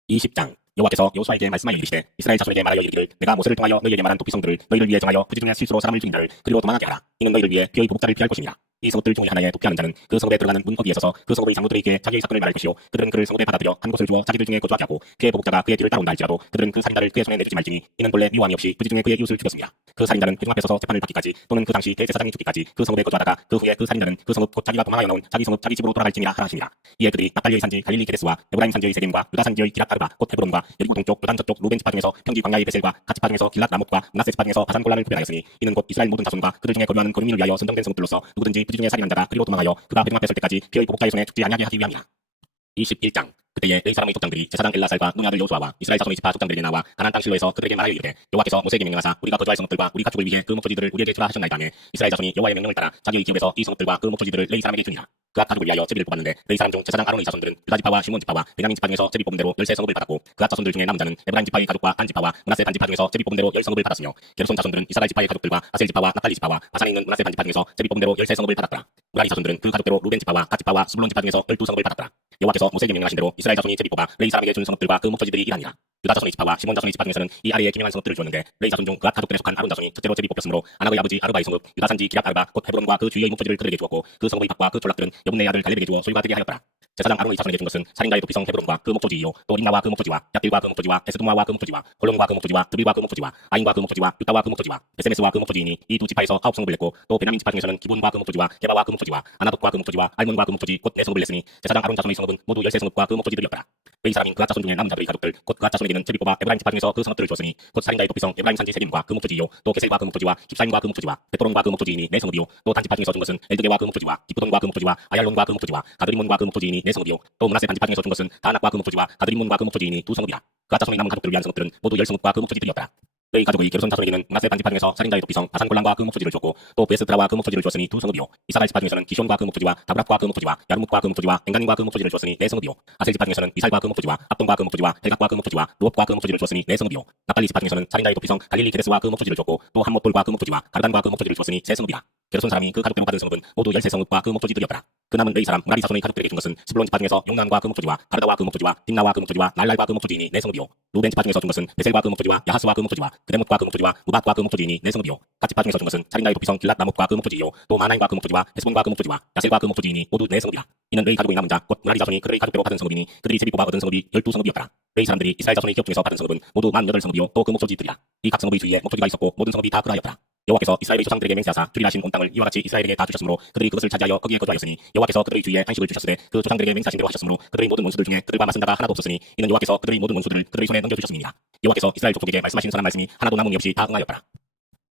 20장 여호와께서 요수아에게 말씀하여 이르시되 이스라엘 자손에게 말하여 이르기를 내가 모세를 통하여 너희에게 말한 도피성들을 너희를 위해 정하여 그지 중에 실수로 사람을 죽인 자를 그리로 도망하게 하라. 이는 너희를 위해 피의 보복자를 피할 것이니라. 이 성읍들 중에 하나에 도피하는 자는 그 성읍에 들어가는 문 어디에 서서 그 성읍의 장로들에게 자기의 사건을 말할 것이요 그들은 그를 성읍에 받아들여 한 곳을 주어 자기들 중에 거주하게 하고 피의 보복자가 그의 뒤를 따라온다 할지라도 그들은 그 살인자를 그의 손에 내주지 말지니 이는 본래 미워함이 없이 그지 중에 그의 이웃을 죽였습니다. 그 살인자는 회중 앞에 서서 재판을 받기까지 또는 그 당시 대제사장이 죽기까지 그 성읍에 거주하다가 그 후에 그 살인자는 그 성읍 곧 자기가 도망하여 나온 자기 성읍 자기 집으로 돌아갈지니라 하시니라. 이에 그들이 naphtali의 산지 갈릴리 게데스와 에브라임 산지의 세겜과 유다 산지의 기랏아르바 곧 헤브론과 여리고 동쪽 요단 저쪽 루벤 지파 중에서 평지 광야의 베셀과 갓 지파 중에서 길랏 라못과 므낫세 지파 중에서 바산 골란을 구별하였으니 이는 곧 이스라엘 모든 자손과 그들 중에 거류하는 거류민을 위하여 선정된 성읍들로서 누구든지 부지 중에 살인한 자가 그리로 도망하여 그가 회중 앞에 설 때까지 피의 보복자의 손에 죽지 아니하게 하기 위함이라. 21장 그때에 레위 사람의 족장들이 제사장 엘라살과 눈의 아들 여호수아와 이스라엘 자손의 지파 족장들에게 나와 가나안 땅 실로에서 그들에게 말하여 이르되 여호와께서 모세에게 명령하사 우리가 거주할 성읍들과 우리 가축을 위해 그 목소지들을 우리에게 주라 하셨나이다며 이스라엘 자손이 여호와의 명령을 따라 자기의 기업에서 이 성읍들과 그 목소지들을 레위 사람에게 주니라. 그가 가족을 위하여 제비를 뽑았는데 레위 사람 중 제사장 아론의 자손들은 유다 지파와 시몬 지파와 베냐민 지파 중에서 제비 뽑은 대로 13성읍을 받았고 그가 자손들 중에 남은 자는 에브라임 지파의 가족과 단 지파와 므낫세 반 지파 중에서 제비 뽑은 대로 10성읍을 받았으며 게르손 자손들은 이스라엘 지파의 가족들과 아셀 지파와 납달리 지파와 바산에 있는 므낫세 반 지파 중에서 제비 뽑은 대로 13성읍을 받았더라. 무라리 자손들은 그 가족대로 루벤 지파와 갓 지파와 스불론 지파 중에서 12성읍을 받았더라. 여호와께서 모세에게 명령하신 대로 이스라엘 자손이 제비 뽑아 레위 사람에게 준 성읍들과 그 목소지들이 이라니라. 유다 자손의 지파와 시몬 자손의 지파 중에서는 이 아래에 기명한 성읍들을 주었는데 레위 자손 중 그앗 가족들에 속한 아론 자손이 첫째로 제비 뽑혔으므로 아낙의 아버지 아르바의 성읍 유다 산지 기럇 아르바 곧 헤브론과 그 주위의 목소지를 그들에게 주었고 그 성읍의 밭과 그 졸락들은 여분네 아들 갈렙에게 주어 소유가 되게 하였더라. 제사장 아론의 자손에게 준 것은 살인자의 도피성 헤브론과 그 목소지이요 또 림나와 그 목소지와 얍딜과 그 목소지와 에스도마와 그 목소지와 홀론과 그 목소지와 드빌과 그 목소지와 아인과 그 목소지와 유다와 그 목소지와 베세메스와 그 목소지이니 이 두 지파에서 9성읍을 냈고 또 베냐민 지파 중에서는 기본과 그 목소지와 게바와 그 목소지와 아나돗과 그 목소지와 알몬과 그 목소지 곧 4성읍을 냈으니 제사장 아론 자손의 성읍은 모두 13성읍과 그 목소지들이었더라. 레위 사람인 그앗 자손 중에 남은 자들의 가족들 곧 그앗 자손에게는 제비 뽑아 에브라임 지파 중에서 그 성읍들을 주었으니 곧 살인자의 도피성 에브라임 산지 세림과 그 목소지이요 또 게셀과 그 목소지와 깁사임과 그 목소지와 베토론과 그 목소지이니 4성읍이요 또 단 지파 중에서 준 것은 엘드게와 그 목소지와 기프돈과 그 목소지와 아얄론과 그 목소지와 가드리몬과 그 목소지이니 4성읍이요 또 므낫세 반 지파 중에서 준 것은 다낙과 그 목소지와 가드리몬과 그 목소지이니 2성읍이라. 그앗 자손의 남은 가족들을 위한 성읍들은 모두 10성읍과 그 목소지들이었더라. 레위 가족의 게르손 자손에게는 므낫세 반 지파 중에서 살인자의 도피성 바산 골란과 그 목소지를 주었고 또 베스드라와 그 목소지를 주었으니 2성읍이요 이사갈 지파 중에서는 기숤과 그 목소지와 다브락과 그 목소지와 야르뭇과 그 목소지와 엔간님과 그 목소지를 주었으니 4성읍이요 아셀 지파 중에서는 이살과 그 목소지와 압돈과 그 목소지와 헬각과 그 목소지와 루옵과 그 목소지를 주었으니 4성읍이요 납달리 지파 중에서는 살인자의 도피성 갈릴리 게레스와 그 목소지를 주었고 또 함못돌과 그 목소지와 가르단과 그 목소지를 주었으니 3성읍이라. 게르손 사람이 그 가족대로 받은 성읍은 모두 13성읍과 그 목소지들이었더라. 그 남은 레위 사람 무라리 자손의 가족들에게 준 것은 스불론 지파 중에서 용난과 그 목소지와 가르다와 그 목소지와 딥나와 그 목소지와 날랄과 그 목소지이니 4성읍이요 루벤 지파 중에서 준 것은 베셀과 그 목소지와 야하스와 그 목소지와 그레못과 그 목소지와 무밧과 그 목소지이니 4성읍이요 갓 지파 중에서 준 것은 살인자의 도피성 길랏 나못과 그 목소지이요 또 마나임과 그 목소지와 헤스본과 그 목소지와 야셀과 그 목소지이니 모두 4성읍이라. 이는 레위 가족의 남은 자 곧 무라리 자손이 그들의 가족대로 받은 성읍이니 그들이 제비 뽑아 얻은 성읍이 12성읍이었더라. 레위 사람들이 이스라엘 자손의 기업 중에서 받은 성읍은 모두 48성읍이요 또 그 목소지들이라. 이 각 성읍의 주위에 목소지가 있었고 모든 성읍이 다 그라였더라. 여호와께서 이스라엘의 조상들에게 맹세하사 주리라 하신 온 땅을 이와 같이 이스라엘에게 다 주셨으므로 그들이 그것을 차지하여 거기에 거주하였으니 여호와께서 그들의 주위에 안식을 주셨으되 그 조상들에게 맹세하신 대로 하셨으므로 그들의 모든 원수들 중에 그들과 맞선 자가 하나도 없었으니 이는 여호와께서 그들의 모든 원수들을 그들의 손에 넘겨주셨음이니라. 여호와께서 이스라엘 족속에게 말씀하신 선한 말씀이 하나도 남음이 없이 다 응하였더라.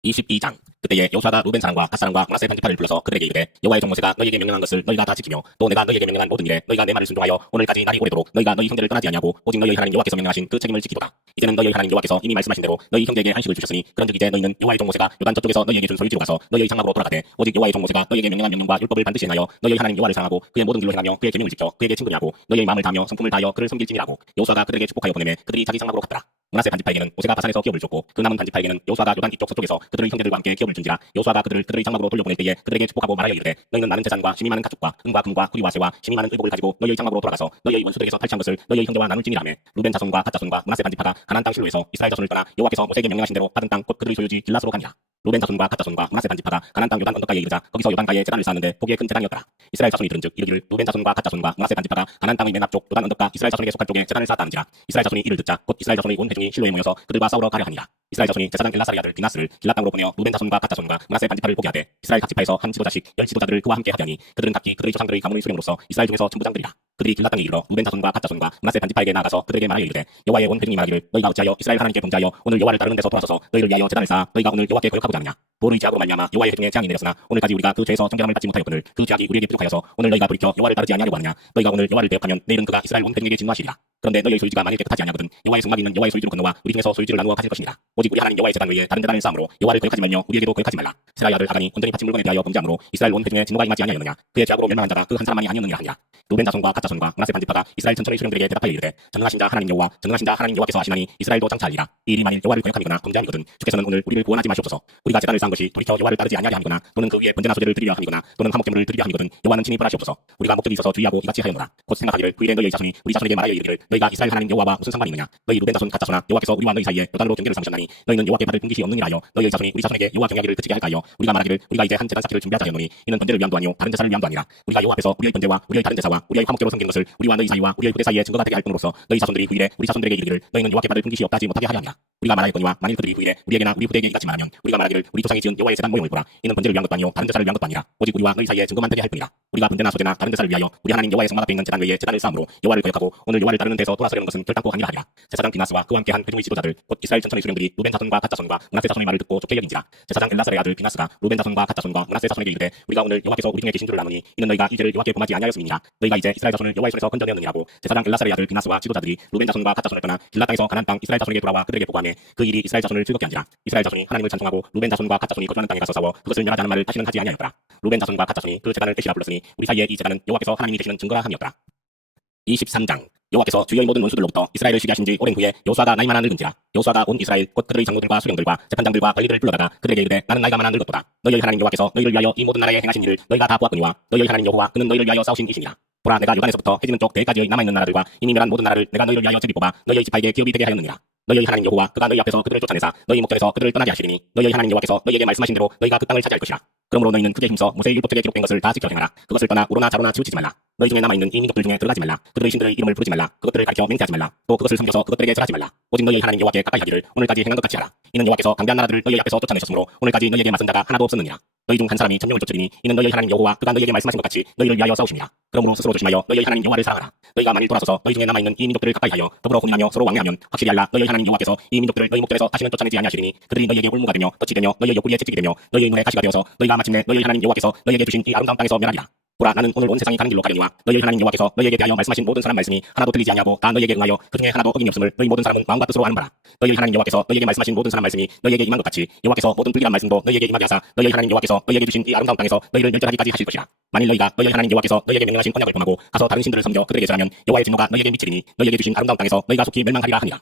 22장. 그때에 여호수아가 루벤 사람과 갓 사람과 므낫세 반 지파를 불러서 그들에게 이르되 여호와의 종 모세가 너희에게 명령한 것을 너희가 다 지키며 또 내가 너희에게 명령한 모든 일에 너희가 내 말을 순종하여 오늘까지 날이 오래도록 너희가 너희 형제를 떠나지 아니하고 오직 너희의 하나님 여호와께서 명령하신 그 책임을 지키도다. 이제는 너희의 하나님 여호와께서 이미 말씀하신 대로 너희 형제에게 안식을 주셨으니 그런즉 이제 너희는 여호와의 종 모세가 요단 저쪽에서 너희에게 준 소유지로 가서 너희의 장막으로 돌아가되 오직 여호와의 종 모세가 너희에게 명령한 명령과 율법을 반드시 행하여 너희의 하나님 여호와를 사랑하고 그의 모든 길로 행하며 그의 계명을 지켜 그에게 친근하고 너희의 마음을 다하며 성품을 다하여 그를 섬길지니라고. 여호수아가 그들에게 축복하여 보내매 그들이 자기 장막으로 갔더라. 므낫세 반 지파에게는 모세가 바산에서 기업을 줬고 그 남은 반 지파에게는 여호수아가 요단 이쪽 서쪽에서 그들의 형제들과 함께 기업을 준지라. 여호수아가 그들의 장막으로 돌려보낼 때에 그들에게 축복하고 말하여 이르되 너희는 많은 재산과 힘이 많은 가축과 은과 금과 구리와 새와 힘이 많은 의복을 가지고 너희의 장막으로 돌아가서 너희의 원수들에게서 탈취한 것을 너희의 형제와 나눌지니라며. 루벤 자손과 갓 자손과 므낫세 반 지파가 가나안 땅 실로에서 이스라엘 자손을 떠나 여호와께서 모세에게 명령하신 대로 받은 땅 곧 그들의 소유지 길랏으로 가니라. 루벤 자손과 갓 자손과 므낫세 반 지파가 가나안 땅 요단 언덕가에 이르자 거기서 요단가에 제단을 쌓았는데 보기에 큰 제단이었더라. 이스라엘 자손이 들은즉 이르기를 루벤 자손과 갓 자손과 므낫세 반 지파가 가나안 땅의 맨 앞쪽 요단 언덕가 이스라엘 자손에게 속한 쪽에 제단을 쌓았다 한지라. 이스라엘 자손이 이를 듣자 곧 이스라엘 자손의 온 회중이 실로에 모여서 그들과 싸우러 가려 하니라. 이스라엘 자손이 제사장 엘라사의 아들 비나스를 길랏 땅으로 보내어 루벤 자손과 갓 자손과 므낫세 반 지파를 보게 하되 이스라엘 각 지파에서 한 지도자씩 10지도자들을 그와 함께 하게 하니 그들은 각기 그들의 조상들의 가문의 수령으로서 이스라엘 중에서 천부장들이라. 그들이 길랏 땅에 이르러 루벤 자손과 갓 자손과 므낫세 반 지파에게 나아가서 그들에게 말하여 이르되 여호와의 온 회중이 말하기를 너희가 어찌하여 이스라엘 하나님께 범죄하여 오늘 여호와를 따르는 데서 돌아서서 너희를 위하여 제단을 쌓아 너희가 오늘 여호와께 거역하고자 하느냐. 돌의 죄악으로 말미암아 여호와의 회중에 재앙이 내렸으나 오늘까지 우리가 그 죄에서 정결함을 받지 못하였거늘 그 죄악이 우리에게 부족하여서 오늘 너희가 돌이켜 여호와를 따르지 아니하려고 하느냐. 너희가 오늘 여호와를 대역하면 내일은 그가 이스라엘 온 회중에게 진노하시리라. 그런데 너희의 소유지가 만일 깨끗하지 아니하거든 여호와의 성막이 있는 여호와의 소유지로 건너와 우리 중에서 소유지를 나누어 가질 것이니라. 오직 우리 하나님 여호와의 제단 외에 다른 제단을 쌓음으로 여호와를 거역하지 말며 우리에게도 거역하지 말라. 세라의 아들 하간이 온전히 바친 물건에 대하여 범죄함으로 이스라엘 온 회중에 진노가 임하지 아니하였느냐. 그의 죄악으로 멸망한 자가 그 한 사람만이 아니었느냐 하니라. 루벤 자손과 갓 자손과 므낫세 반 지파가 이스라엘 전천의 수령들에게 대답하여 이르되 전능하신 자 하나님 여호와 전능하신 자 하나님 여호와께서 하시나니 이스라엘도 장차하리라. 이 일이 만일 여호와를 거역함이거나 범죄함이거든 주께서는 오늘 우리를 구원하지 마시옵소서. 우리가 제단을 쌓은 것이 돌이켜 여호와를 따르지 아니하려 함이거나 또는 그 위에 번제나 소제를 드리려 함이거나 또는 화목제물을 드리려 함이거든 여호와는 친히 벌하시옵소서. 우리가 목적이 있어서 주의하고 이같이 하였노라. 곧 생각하기를 그 일에 너희의 자손이 우리 자손에게 말하여 이르기를 너희가 이스라엘 하나님 여호와와 무슨 상관이 있느냐. 너희 루벤 자손 갓 자손아 여호와께서 우리와 너희 사이에 요단으로 경계를 삼으셨나니 너희는 여호와께 받을 분깃이 없느니라 하여 너희의 자손이 우리 자손에게 여호와 경외하기를 그치게 할까 하여 우리가 말하기를 우리가 이제 한 제단 쌓기를 준비하자 하였노니 이는 번제를 위함도 아니요 다른 제사를 위함도 아니라 우리가 여호와 앞에서 우리의 번제와 우리의 다른 제사와 우리의 화목제로 섬기는 것을 우리와 너희 사이와 우리의 부대 사이에 증거가 되게 할 뿐으로서 너희 자손들이 그 일에 우리 자손들에게 이르기를 너희는 여호와께 받을 분깃이 없다 하지 못하게 하려 함이라. 우리가 말하였거니와 만일 그들이 후일에 우리에게나 우리 후대에게 이같이 말하면 우리가 말하기를 우리 조상이 지은 여호와의 제단 모형을 보라. 이는 번제를 위한 것도 아니요 다른 제사를 위한 것도 아니라 오직 우리와 너희 사이에 증거만 되게 할 뿐이라. 우리가 번제나 소제나 다른 제사를 위하여 우리 하나님 여호와의 성막 앞에 있는 제단 외에 제단을 쌓음으로 여호와를 거역하고 오늘 여호와를 따르는 데서 돌아서려는 것은 결단코 아니라 하리라. 제사장 비나스와 그와 함께한 회중의 지도자들 곧 이스라엘 천천의 수령들이 루벤 자손과 갓 자손과 므낫세 자손의 말을 듣고 좋게 여긴지라. 제사장 엘라살의 아들 비나스가 루벤 자손과 갓 자손과 므낫세 자손에게 이르되 우리가 오늘 여호와께서 우리 중에 계신 줄을 아노니 이는 너희가 이 죄를 여호와께 범하지 아니하였음이니라. 너희가 이제 이스라엘 자손을 여호와의 손에서 건져내었느니라고. 제사장 엘라살의 아들 비나스와 지도자들이 루벤 자손과 갓 자손을 떠나 길라 땅에서 가나안 땅 이스라엘 자손에게 돌아와 그들에게 보고하매 그 일이 이스라엘 자손을 즐겁게 한지라. 이스라엘 자손이 하나님을 찬송하고 루벤 자손과 갓 자손이 거주하는 땅에 가서 싸워 그것을 멸하지 않은 말을 다시는 하지 아니하였더라. 루벤 자손과 갓 자손이 그 제단을 떼시라 불렀으니 우리 사이에 이 제단은 여호와께서 하나님이 되시는 증거라 함이었더라. 23장 여호와께서 주의 모든 원수들로부터 이스라엘을 시기하신 지 오랜 후에 여호수아가 나이 많아 늙은지라. 여호수아가 온 이스라엘 곧 그들의 장로들과 수령들과 재판장들과 관리들을 불러다가 그들에게 이르되 나는 나이가 많아 늙었도다. 너희의 하나님 여호와께서 너희를 위하여 이 모든 나라에 행하신 일을 너희가 다 보았거니와 너희의 하나님 여호와 그는 너희를 위하여 싸우신 이시니라. 보라 내가 요단에서부터 해지는 쪽 대까지의 남아있는 나라들과 이미 멸한 모든 나라를 내가 너희를 위하여 제비 뽑아 너희의 지파에게 기업이 되게 하였느니라. 너희의 하나님 여호와 그가 너희 앞에서 그들을 쫓아내사 너희 목전에서 그들을 떠나게 하시리니 너희의 하나님 여호와께서 너희에게 말씀하신 대로 너희가 그 땅을 차지할 것이라. 그러므로 너희는 크게 힘써 모세의 율법책에 기록된 것을 다 지켜 행하라. 그것을 떠나 우로나 자로나 치우치지 말라. 너희 중에 남아있는 이 민족들 중에 들어가지 말라. 그들의 신들의 이름을 부르지 말라. 그것들을 가르쳐 맹세하지 말라. 또 그것을 섬겨서 그것들에게 절하지 말라. 오직 너희의 하나님 여호와께 가까이 하기를 오늘까지 행한 것 같이 하라. 이는 여호와께서 강대한 나라들을 너희 앞에서 쫓아내셨으므로 오늘까지 너희에게 맞선 자가 하나도 없었느니라. 너희 중 한 사람이 천명을 쫓으리니 이는 너희의 하나님 여호와 그가 너희에게 말씀하신 것 같이 너희를 위하여 싸우심이라. 그러므로 스스로 조심하여 너희의 하나님 여호와를 사랑하라. 너희가 만일 돌아서서 너희 중에 남아있는 이 민족들을 가까이 하여 더불어 혼인하며 서로 왕래하면 확실히 알라. 너희의 하나님 여호와께서 이 민족들을 너희 목전에서 다시는 쫓아내지 아니하시리니 그들이 너희에게 올무가 되며 덫이 되며 너희의 옆구리에 채찍이 되며 너희의 눈에 가시가 되어서 너희가 마침내 너희의 하나님 여호와께서 너희에게 주신 이 아름다운 땅에서 멸하리라. 보라 나는 오늘 온 세상이 가는 길로 가려니와 너희의 하나님 여호와께서 너희에게 대하여 말씀하신 모든 사람 말씀이 하나도 틀리지 아니하고 다 너희에게 응하여 그 중에 하나도 어김이 없음을 너희 모든 사람은 마음과 뜻으로 아는 바라. 너희의 하나님 여호와께서 너희에게 말씀하신 모든 사람 말씀이 너희에게 임한 것 같이 여호와께서 모든 불길한 말씀도 너희에게 임하게 하사 너희의 하나님 여호와께서 너희에게 주신 이 아름다운 땅에서 너희를 멸절하기까지 하실 것이라. 만일 너희가 너희의 하나님 여호와께서 너희에게 명령하신 언약을 범하고 가서 다른 신들을 섬겨 그들에게 절하면 여호와의 진노가 너희에게 미치리니 너희에게 주신 아름다운 땅에서 너희가 속히 멸망하리라 하니라.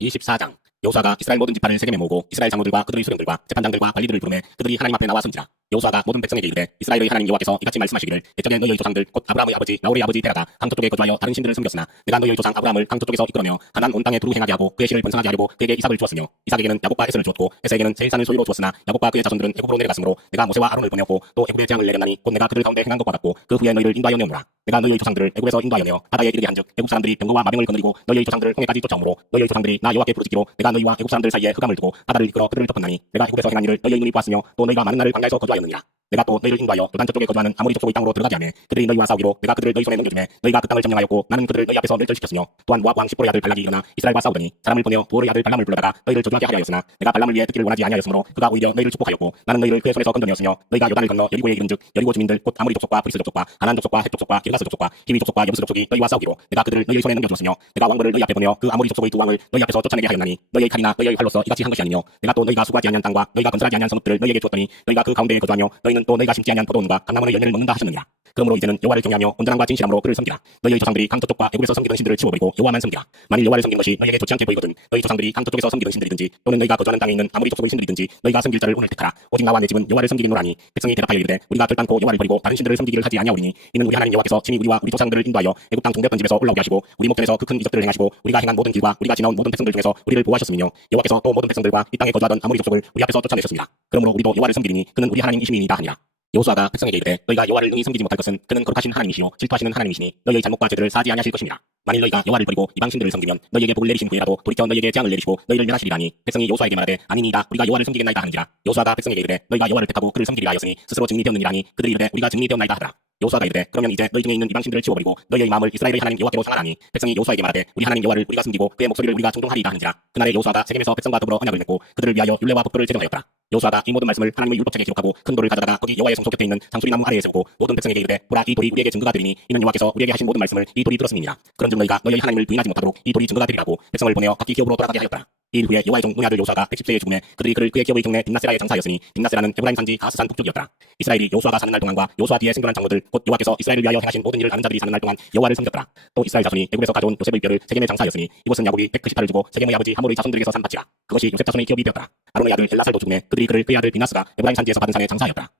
24장 여호수아가 이스라엘 모든 지파를 세겜에 모으고 이스라엘 장로들과 그들의 수령들과 재판장들과 관리들을 부르매 그들이 하나님 앞에 나와 선지라. 여호수아가 모든 백성에게 이르되 이스라엘의 하나님 여호와께서 이같이 말씀하시기를 옛적에 너희의 조상들 곧 아브라함의 아버지 나홀의 아버지 데라가 강 저쪽에 거주하여 다른 신들을 섬겼으나 내가 너희의 조상 아브라함을 강 저쪽에서 이끌어며 가나안 온 땅에 두루 행하게 하고 그의 신을 번성하게 하려고 그에게 이삭을 주었으며 이삭에게는 야곱과 에서를 주었고 에서에게는 세일산을 소유로 주었으나 야곱과 그의 자손들은 애굽으로 내려갔으므로 내가 모세와 아론을 보내었고 또 애굽의 재앙을 내렸나니 곧 내가 그들 가운데 행한 것과 같고 그 후에 너희를 인도하여 내오노라. 내가 너희의 조상들을 애굽에서 인도하여 내어 바다에 이르게 한즉 애굽 사람들이 병거와 마병을 거느리고 너희의 조상들을 홍해까지 쫓아오므로 너희의 조상들이 나 여호와께 부르짖기로 내가 너희와 애굽 사람들 사이에 흑암을 두고 바다를 이끌어 그들을 덮었나니 내가 애굽에서 행한 일을 너희의 눈이 보았으며 또 너희가 많은 날을 광야에서 거주하였느니라. 내가 또 너희를 인도하여 요단 저쪽에 거주하는 아모리 족속의 땅으로 들어가지 않에 그들이 너희와 싸우기로 내가 그들을 너희 손에 넘겨주매 너희가 그 땅을 점령하였고 나는 그들을 너희 앞에서 멸절시켰으며 또한 모압 왕 십보의 아들 발락이 일어나 이스라엘과 싸우더니 사람을 보내어 보르의 아들 발람을 불러다가 너희를 조종하게 하려 하였으나 내가 발람을 위해 듣기를 원하지 아니하였으므로 그가 오히려 너희를 축복하였고 나는 너희를 그의 손에서 건져내었으며 너희가 요단을 건너 여리고에 이른즉 여리고 주민들 곧 아모리 족속과 브리스 족속과 하난 족속과 헷 족속과 기르가스 족속과 히위 족속과 여부스 족속이 너희와 싸우기로 내가 그들을 너희 손에 넘겨주었으며 내가 왕벌을 너희 앞에 보내어 그 아모리 족속의 두 왕을 너희 앞에서 쫓아내게 하였나니 너희의 칼이나 너희의 활로서 이같이 한 것이 아니며 내가 또 너희가 수고하지 아니한 땅과 너희가 건설하지 아니한 성읍들을 너희에게 주었더니 너희가 그 가운데에 거주하며 너희는 또 너희가 심지 아니한 포도원과 감나무의 열매를 먹는다 하셨느니라. 그러므로 이제는 여호와를 경외하며 온전함과 진실함으로 그를 섬기라. 너희의 조상들이 강 저쪽과 애굽에서 섬기던 신들을 치워버리고 여호와만 섬기라. 만일 여호와를 섬기는 것이 너희에게 좋지 않게 보이거든 너희 조상들이 강 저쪽에서 섬기던 신들이든지 또는 너희가 거주하는 땅에 있는 아모리 족속의 신들이든지 너희가 섬길 자를 오늘 택하라. 오직 나와 내 집은 여호와를 섬기겠노라니. 백성이 대답하여 이르되 우리가 결단코 여호와를 버리고 다른 신들을 섬기기를 하지 아니하오리니 이는 우리 하나님 여호와께서 친히 우리와 우리 조상들을 인도하여 애굽 땅 동대편 집에서 올라오게 하시고 우리 목전에서 그 큰 이적들을 행하시고 우리가 행한 모든 길과 우리가 지나온 모든 백성들 중에서 우리를 보호하셨으며 여호와께서 또 모든 백성들과 이 땅에 거주하던 아모리 족속을 우리 앞에서 쫓아내셨습니다. 그러므로 우리도 여호와를 섬기리니 그는 우리 하나님이심이니이다 하니라. 여호수아가 백성에게 이르되 너희가 여호와를 능히 섬기지 못할 것은 그는 거룩하신 하나님이시요 질투하시는 하나님이시니 너희의 잘못과 죄들을 사지 아니하실 것입니다. 만일 너희가 여호와를 버리고 이방 신들을 섬기면 너희에게 복을 내리신 후에라도 돌이켜 너희에게 재앙을 내리시고 너희를 멸하시리라니. 백성이 여호수아에게 말하되 아니니이다 우리가 여호와를 섬기겠나이다 하는지라. 여호수아가 백성에게 이르되 너희가 여호와를 택하고 그를 섬기리라 하였으니 스스로 증리 되었느니라니. 그들이 이르되 우리가 증리 되었나이다 하더라. 여호수아가 이르되 그러면 이제 너희 중에 있는 이방 신들을 치워버리고 너희의 마음을 이스라엘의 하나님 여호와께로 상하라니. 백성이 여호수아에게 말하되 우리 하나님 여호와를 우리가 섬기고 그의 목소리를 우리가 존중하리이다 하는지라. 그날에 여호수아가 세겜에서 백성과 더불어 언약을 맺고 그들을 위하여 율례와 법도를 제정하였더라. 여호수아가 이 모든 말씀을 하나님의 율법책에 기록하고 큰 돌을 가져다가 거기 여호와의 성소 곁에 있는 장수리 나무 아래에 세우고 모든 백성에게 이르되 보라 이 돌이 우리에게 증거가 되리니 이는 여호와께서 우리에게 하신 모든 말씀을 이 돌이 들었음이니라. 그런즉 너희가 너희의 하나님을 부인하지 못하도록 이 돌이 증거가 되리라고 백성을 보내어 각기 기업으로 돌아가게 하였더라. 이 후에 여호와의 종 눈의 아들 여호수아가 110세에 죽음에 그들이 그를 그의 기업의 경내 딥나세라에 장사하였으니 딥나세라는 에브라임 산지 가스산 북쪽이었더라. 이스라엘이 여호수아가 사는 날 동안과 여호수아 뒤에 생존한 장로들 곧 여호와께서 이스라엘을 위하여 행하신 모든 일을 아는 자들이 사는 날 동안 여호와를 섬겼더라. 또 이스라엘 자손이 애굽에서 가져온 요셉의 뼈를 세겜에 장사하였으니 이곳은 야곱이 198을 주고 세겜의 아버지 하몰의 자손들에게서 산 밭이라. 그것이 요셉 자손의 기업이 되었더라. 아론의 아들 엘라살도 죽음에 그들이 그를 그의 아들 비나스가 에브라임 산지에서 받은 산에 장사하였더라.